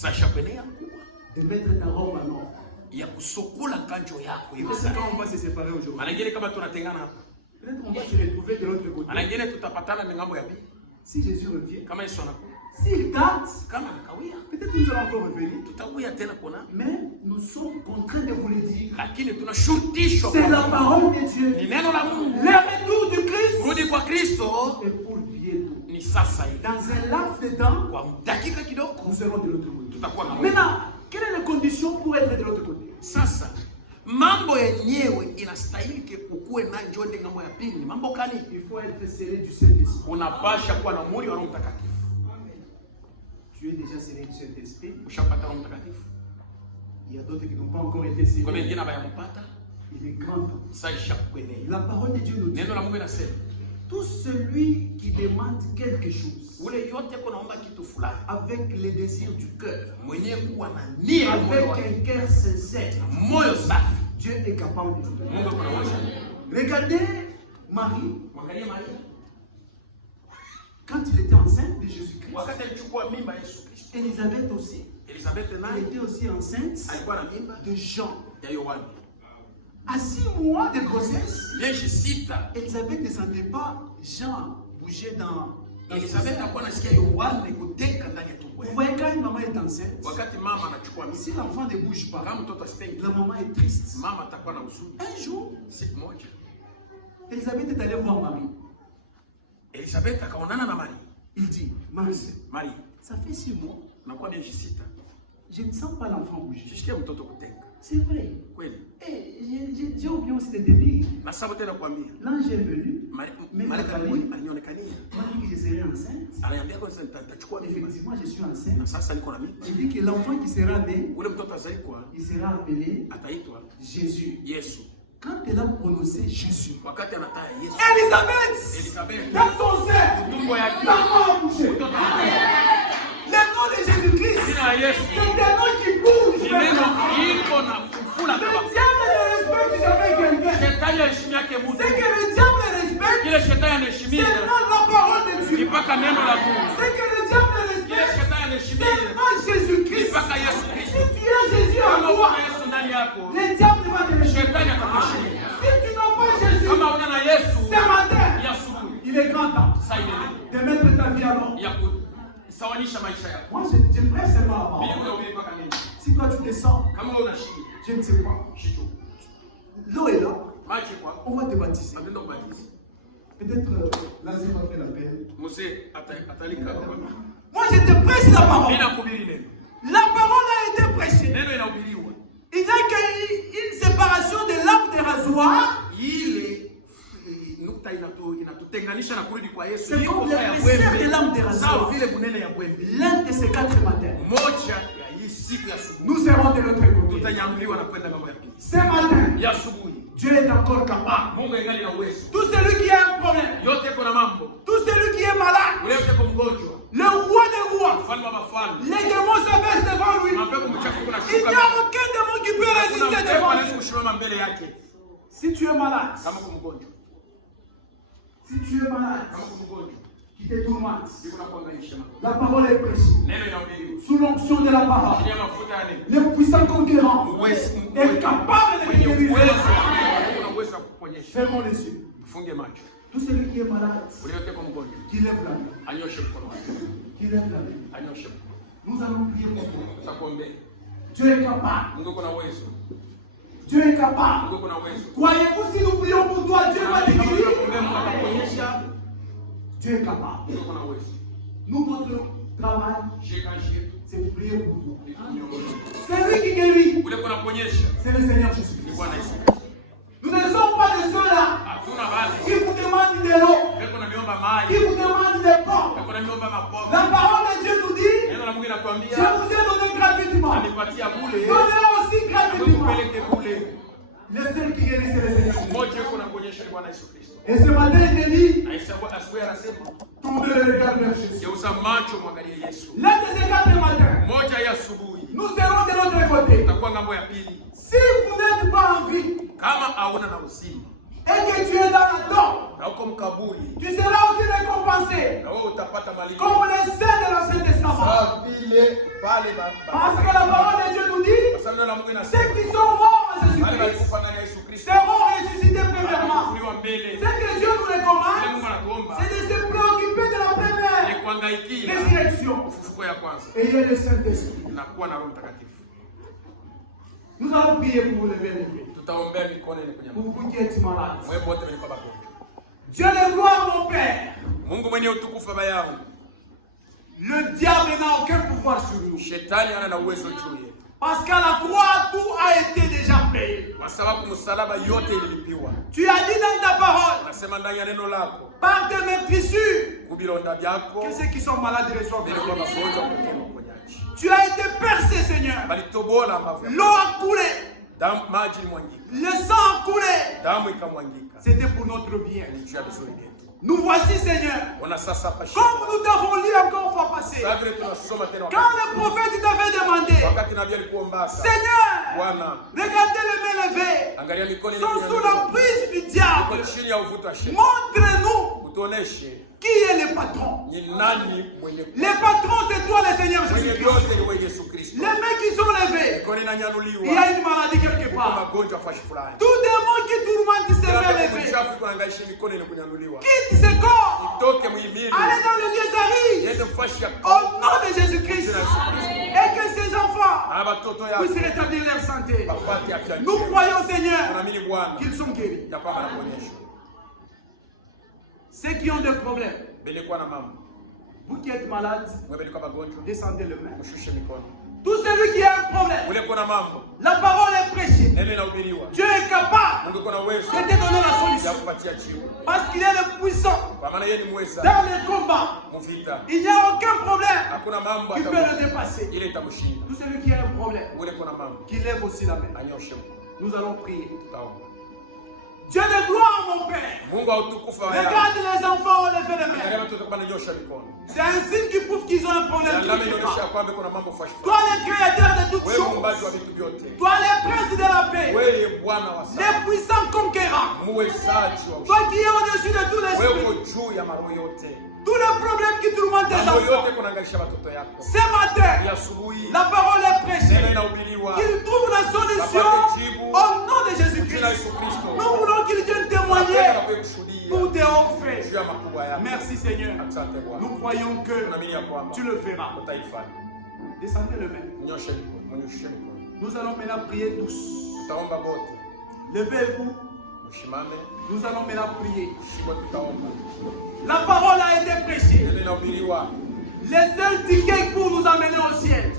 de mettre ta robe en ordre. Peut-être qu'on va se séparer aujourd'hui. Peut-être qu'on va se retrouver de l'autre côté. Si Jésus revient, s'il tarde, peut-être nous allons encore revenir. Mais nous sommes contraints de vous le dire. C'est la parole de Dieu. Le retour du Christ est pour bientôt. Dans un laps de temps, nous serons de l'autre côté. Maintenant, quelles sont les conditions pour être de l'autre côté? Mambo yenyewe inastahili ukue na njonde ngambo ya pili. Mambo gani? Il faut être scellé du Saint-Esprit. Unapasha kuwa na muri wa Roho Mtakatifu. Tu es déjà scellé du Saint-Esprit. Ushapata Roho Mtakatifu. Il y a d'autres qui n'ont pas encore été scellés. Kwa wengine hawayampata. Il est grand temps. Sasa ishakuenea. La parole de Dieu nous dit. Neno la Mungu linasema, tout celui qui demande quelque chose ule yote kunaomba kitu fulani avec les désirs du cœur, mwenye kuwa na nia avec un cœur sincère, moyo safi, Dieu est capable de tout. Mungu kunaweza. Regardez Marie. Mwangalie Maria. Quand il était enceinte de Jésus-Christ, wakati alichukua mimba Yesu Kristo. Elisabeth aussi. Elisabeth naye elle était aussi enceinte alikuwa na mimba de Jean. Ya Yohana. À 6 mois de grossesse, Elisabeth ne sentait pas Jean bouger dans Elisabeth hakuwa nasikia Yohana kuteka ndani ya tumbo. Vous voyez, quand une maman est enceinte, wakati mama anachukua mimba, si l'enfant ne bouge pas, kama mtoto asitenge, la maman est triste. Mama atakuwa na huzuni. Un jour, siku moja, Elisabeth est allée voir Marie. Elisabeth akaonana na Marie. Il dit, Marie, ça fait 6 mois. Nakuwa miezi 6. Je ne sens pas l'enfant bouger. Sisikia mtoto kuteka. C'est vrai. Kweli. Et j'ai oublié aussi de te dire. Na sababu tena kuambia. L'ange est venu. Malaika alionekania. M'a dit que je serai enceinte. Ananiambia kwa sasa nitachukua mimba. Effectivement, je suis enceinte. Na sasa niko na mimba. Il dit que l'enfant qui sera né, ule mtoto azaikwa, il sera appelé ataitwa Jésus. Yesu. Quand elle a prononcé Jésus, wakati anataya Yesu, Elisabeth, dans son sein, tumbo yake l'enfant a bougé. Le nom de Jésus-Christ, c'est un nom qui bouge. Le diable ne respecte jamais quelqu'un. C'est que le diable respecte seulement la parole de Dieu. C'est que le diable respecte seulement Jésus-Christ. Si tu as Jésus en toi, le diable va te respecter. Si tu n'as pas Jésus, ce matin, il est grand temps de mettre ta vie à l'ordre. Moi, je presse seulement à part. Si toi tu te sens, je ne sais pas. L'eau est là. On va te baptiser. Peut-être l'Asie va faire la peine. Moi je te prêche la parole. La parole a été prêchée. Il n'y a qu'une séparation de l'âme de rasoir. C'est comme l'épaisseur de l'âme de rasoir. L'un de ces 4 matins. Nous serons de l'autre côté. Ce matin, Dieu est encore capable. Tout celui qui a un problème, tout celui qui est malade, le roi des rois, les démons s'abaissent devant lui. Il n'y a aucun démon qui peut résister devant lui. Si tu es malade, qui te tourmente, la parole est précise. Sous l'onction de la parole, le puissant conquérant est capable de guérir. Fermons les yeux. Tout celui qui est malade, qui lève la main. Qui lève la main. Nous allons prier pour toi. Dieu est capable. Dieu est capable. Croyez-vous, si nous prions pour toi, Dieu va te guérir? Dieu est capable. Nous, notre travail, c'est de prier pour nous. C'est lui qui guérit. C'est le Seigneur Jésus-Christ. Nous ne sommes pas de ceux-là qui vous demandent de l'eau, qui vous demandent des pommes. La parole de Dieu nous dit, je vous ai donné gratuitement. Donnez aussi gratuitement. Le seul qui guérit, c'est le Seigneur. Et ce matin, il te dit, tournez le regard vers Jésus. L'un de ces 4 matins, nous serons de l'autre côté. Si vous n'êtes pas en vie, et que tu es dans la tombe, tu seras aussi récompensé comme les saints de l'Ancien Testament. Parce que la parole de Dieu nous dit, ceux qui sont morts en Jésus-Christ seront ressuscités premièrement. Ce que Dieu nous recommande, c'est de se préoccuper de la première résurrection. Et il y a le Saint-Esprit. Nous allons prier pour vous lever les pieds. Pour vous qui êtes malades. Dieu de gloire, mon Père. Le diable n'a aucun pouvoir sur nous. Parce qu'à la croix, tout a été déjà payé. Tu as dit dans ta parole, par tes meurtrissures, que ceux qui sont malades reçoivent. Tu as été percé, Seigneur. L'eau a coulé. Le sang a coulé. C'était pour notre bien. Nous voici, Seigneur. Comme nous t'avons lu encore une fois passé. Quand le prophète t'avait demandé, Seigneur, regardez les mains levées, sont sous l'emprise du diable. Montre-nous qui est le patron. Le patron, c'est toi, le Seigneur Jésus-Christ. Les mains qui sont levées, il y a une maladie quelque part. Tout démon qui tourmente ses mains levées, quitte ce corps. Allez dans le Dieu, au nom de Jésus-Christ. Et que ces enfants puissent rétablir leur santé. Nous croyons, Seigneur, qu'ils sont guéris. Ceux qui ont des problèmes, vous qui êtes malades, descendez le main. Tout celui qui a un problème, la parole est prêchée. Dieu est capable de te donner la solution. Parce qu'il est le puissant dans les combats. Il n'y a aucun problème qui peut le dépasser. Tout celui qui a un problème, qui lève aussi la main. Nous allons prier. Dieu de gloire, mon Père. Regarde les enfants lever les mains. C'est un signe qui prouve qu'ils ont un problème. Toi, le créateur de toutes choses. Toi, le prince de la paix. Les puissants conquérants. Toi qui es au-dessus de tous les esprits. Tous les problèmes qui tourmentent tes enfants. Ce matin, la parole est prêchée. Qu'ils trouvent la solution au nom de Jésus-Christ. Nous voulons qu'ils viennent témoigner pour tes offres. Merci Seigneur. Nous croyons que tu le feras. Descendez le main. Nous allons maintenant prier tous. Levez-vous. Nous allons maintenant prier. La parole a été prêchée. Le seul ticket pour nous amener au ciel,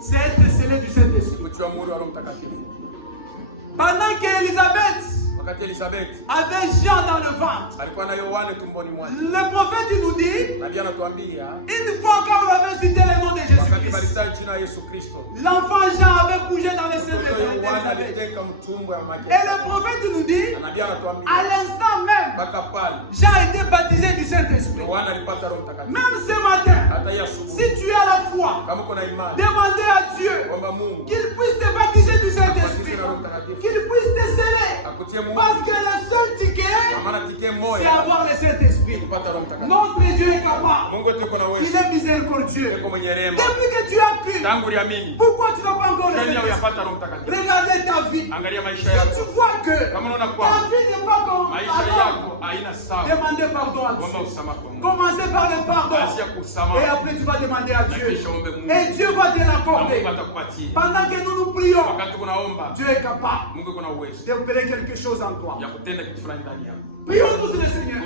c'est être scellé du Saint-Esprit. Pendant qu'Élisabeth avait Jean dans le ventre, le prophète nous dit, une fois qu'on avait cité le nom de Jésus-Christ, l'enfant Jean avait bougé dans les seins d'Élisabeth. Et le prophète nous dit, à l'instant même, Jean était baptisé du Saint-Esprit. Même ce matin, si tu as la foi, demandez à Dieu qu'il puisse te baptiser du Saint-Esprit, qu'il puisse te sceller. Parce que le seul ticket, c'est avoir le Saint-Esprit. Notre Dieu est capable. Il est miséricordieux. Depuis que tu as cru, pourquoi tu n'as pas encore le Saint-Esprit? Regardez ta vie. Si tu vois que ta vie n'est pas comme demandez pardon à Dieu. Commencez par le pardon. Et après tu vas demander à Dieu. Et Dieu va te l'accorder. Pendant que nous prions, Dieu est capable d'opérer quelque chose en toi. Prions tous le Seigneur.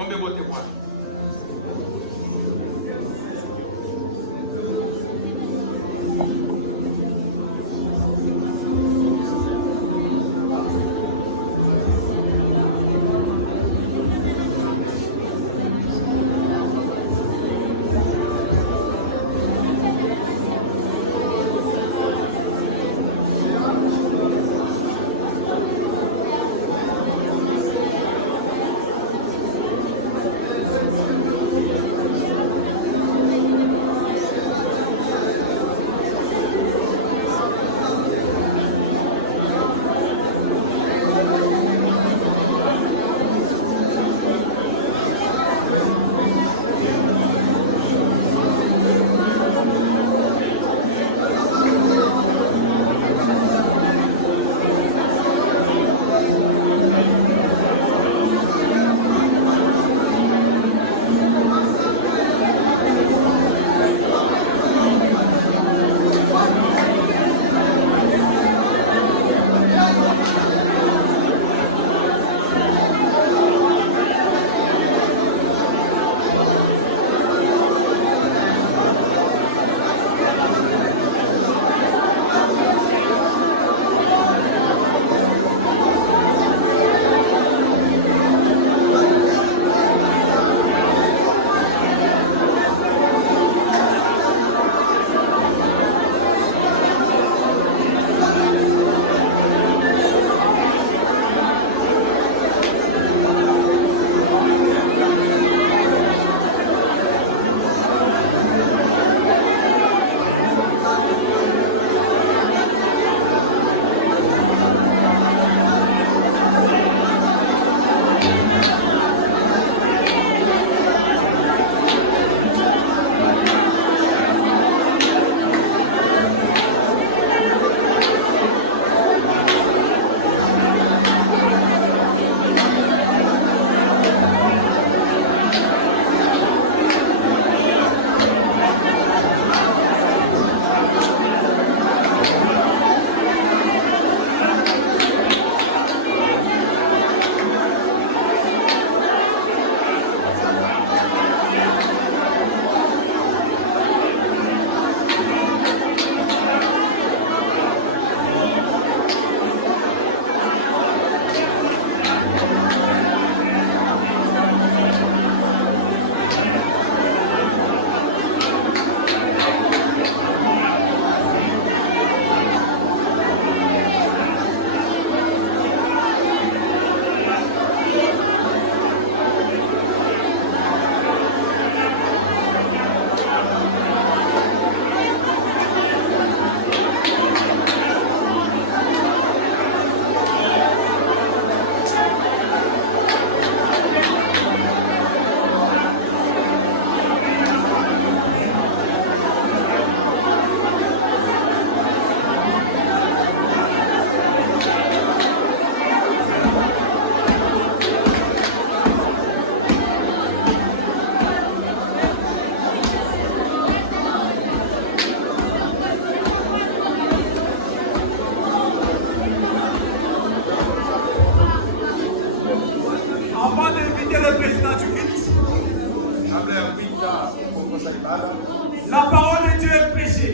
La parole de Dieu est prêchée.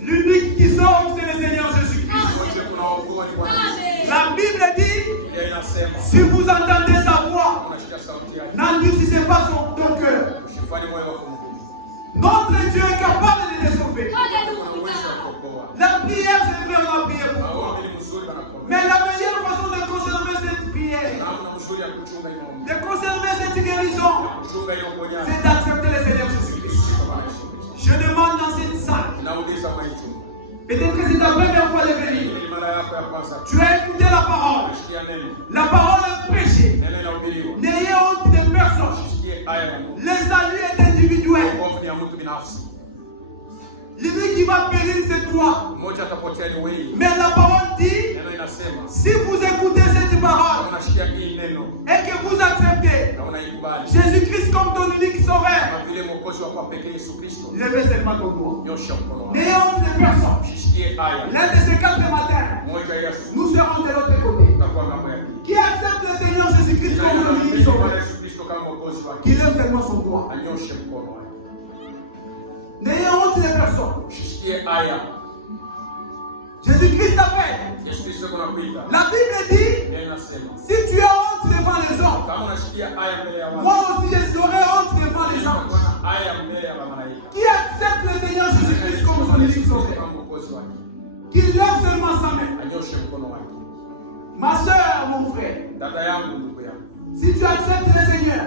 L'unique qui sauve, c'est le Seigneur Jésus-Christ. La Bible dit, si vous entendez sa voix, n'endurcissez pas ton cœur. Notre Dieu est capable de les sauver. La prière, c'est vrai, on a prié pour toi. Mais la meilleure façon de conserver cette prière, de conserver cette guérison, c'est d'accepter le Seigneur Jésus-Christ. Je demande dans cette salle, peut-être que c'est ta première fois de venir, tu as écouté la parole. La parole est prêchée. N'ayez honte de personne. Le salut est individuel. L'unique qui va périr, c'est toi. Mais la parole dit, si vous écoutez cette parole et que vous acceptez Jésus-Christ comme ton unique sauveur, levez seulement ton doigt. N'ayez honte de personne. L'un de ces 4 matins, nous serons de l'autre côté. Qui accepte le Seigneur Jésus-Christ comme son unique sauveur, qui lève seulement son doigt. N'ayez honte de personne. Jésus-Christ t'appelle. La Bible dit, si tu as honte devant les hommes, moi aussi j'aurai honte devant les hommes. Qui accepte le Seigneur Jésus-Christ comme son unique sauveur, qui lève seulement sa main. Ma soeur, mon frère, si tu acceptes le Seigneur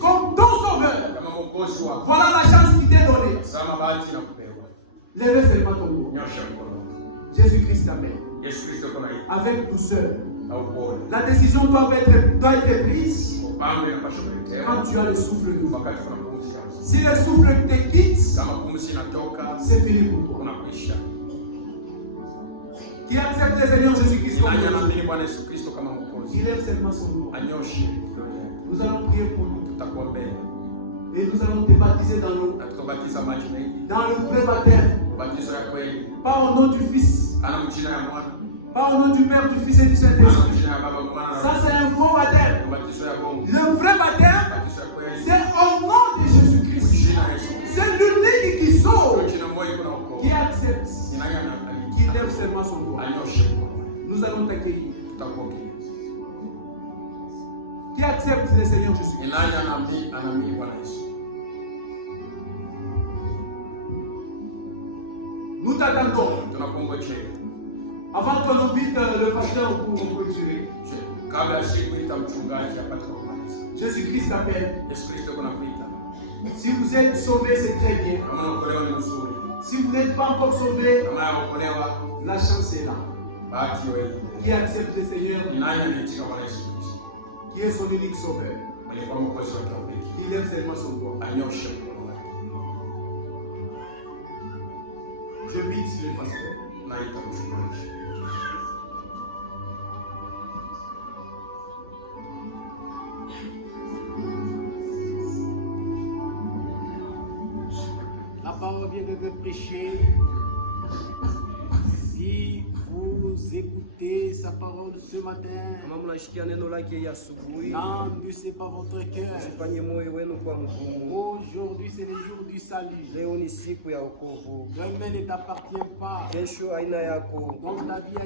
comme ton sauveur, voilà la chance qui t'est donnée. Levez seulement ton doigt. Jésus-Christ t'appelle. Avec douceur. La décision doit être prise quand tu as le souffle nouveau. Si le souffle te quitte, c'est fini pour toi. Qui accepte le Seigneur Jésus-Christ comme il lève seulement son nom. Nous allons prier pour nous. Et nous allons te baptiser dans l'eau. Dans le vrai baptême. Pas au nom du Fils. Pas au nom du Père, du Fils et du Saint-Esprit. Ça c'est un faux baptême. Le vrai baptême, c'est au nom de Jésus-Christ. C'est l'unique qui sauve, qui accepte, qui lève seulement son doigt. Nous allons t'accueillir. Qui accepte le Seigneur Jésus-Christ. Nous t'attendons. Avant qu'on invite le pasteur pour clôturer. Jésus-Christ t'appelle. Si vous êtes sauvé, c'est très bien. Si vous n'êtes pas encore sauvé, la chance est là. Qui accepte le Seigneur, qui est son unique sauveur, qui lève seulement son doigt. Je vite le pasteur. La parole vient de te prêcher. Si vous écoutez sa parole ce matin, n'endurcissez pas votre cœur. Aujourd'hui c'est le jour du salut. Demain ne t'appartient pas. Donc ta vie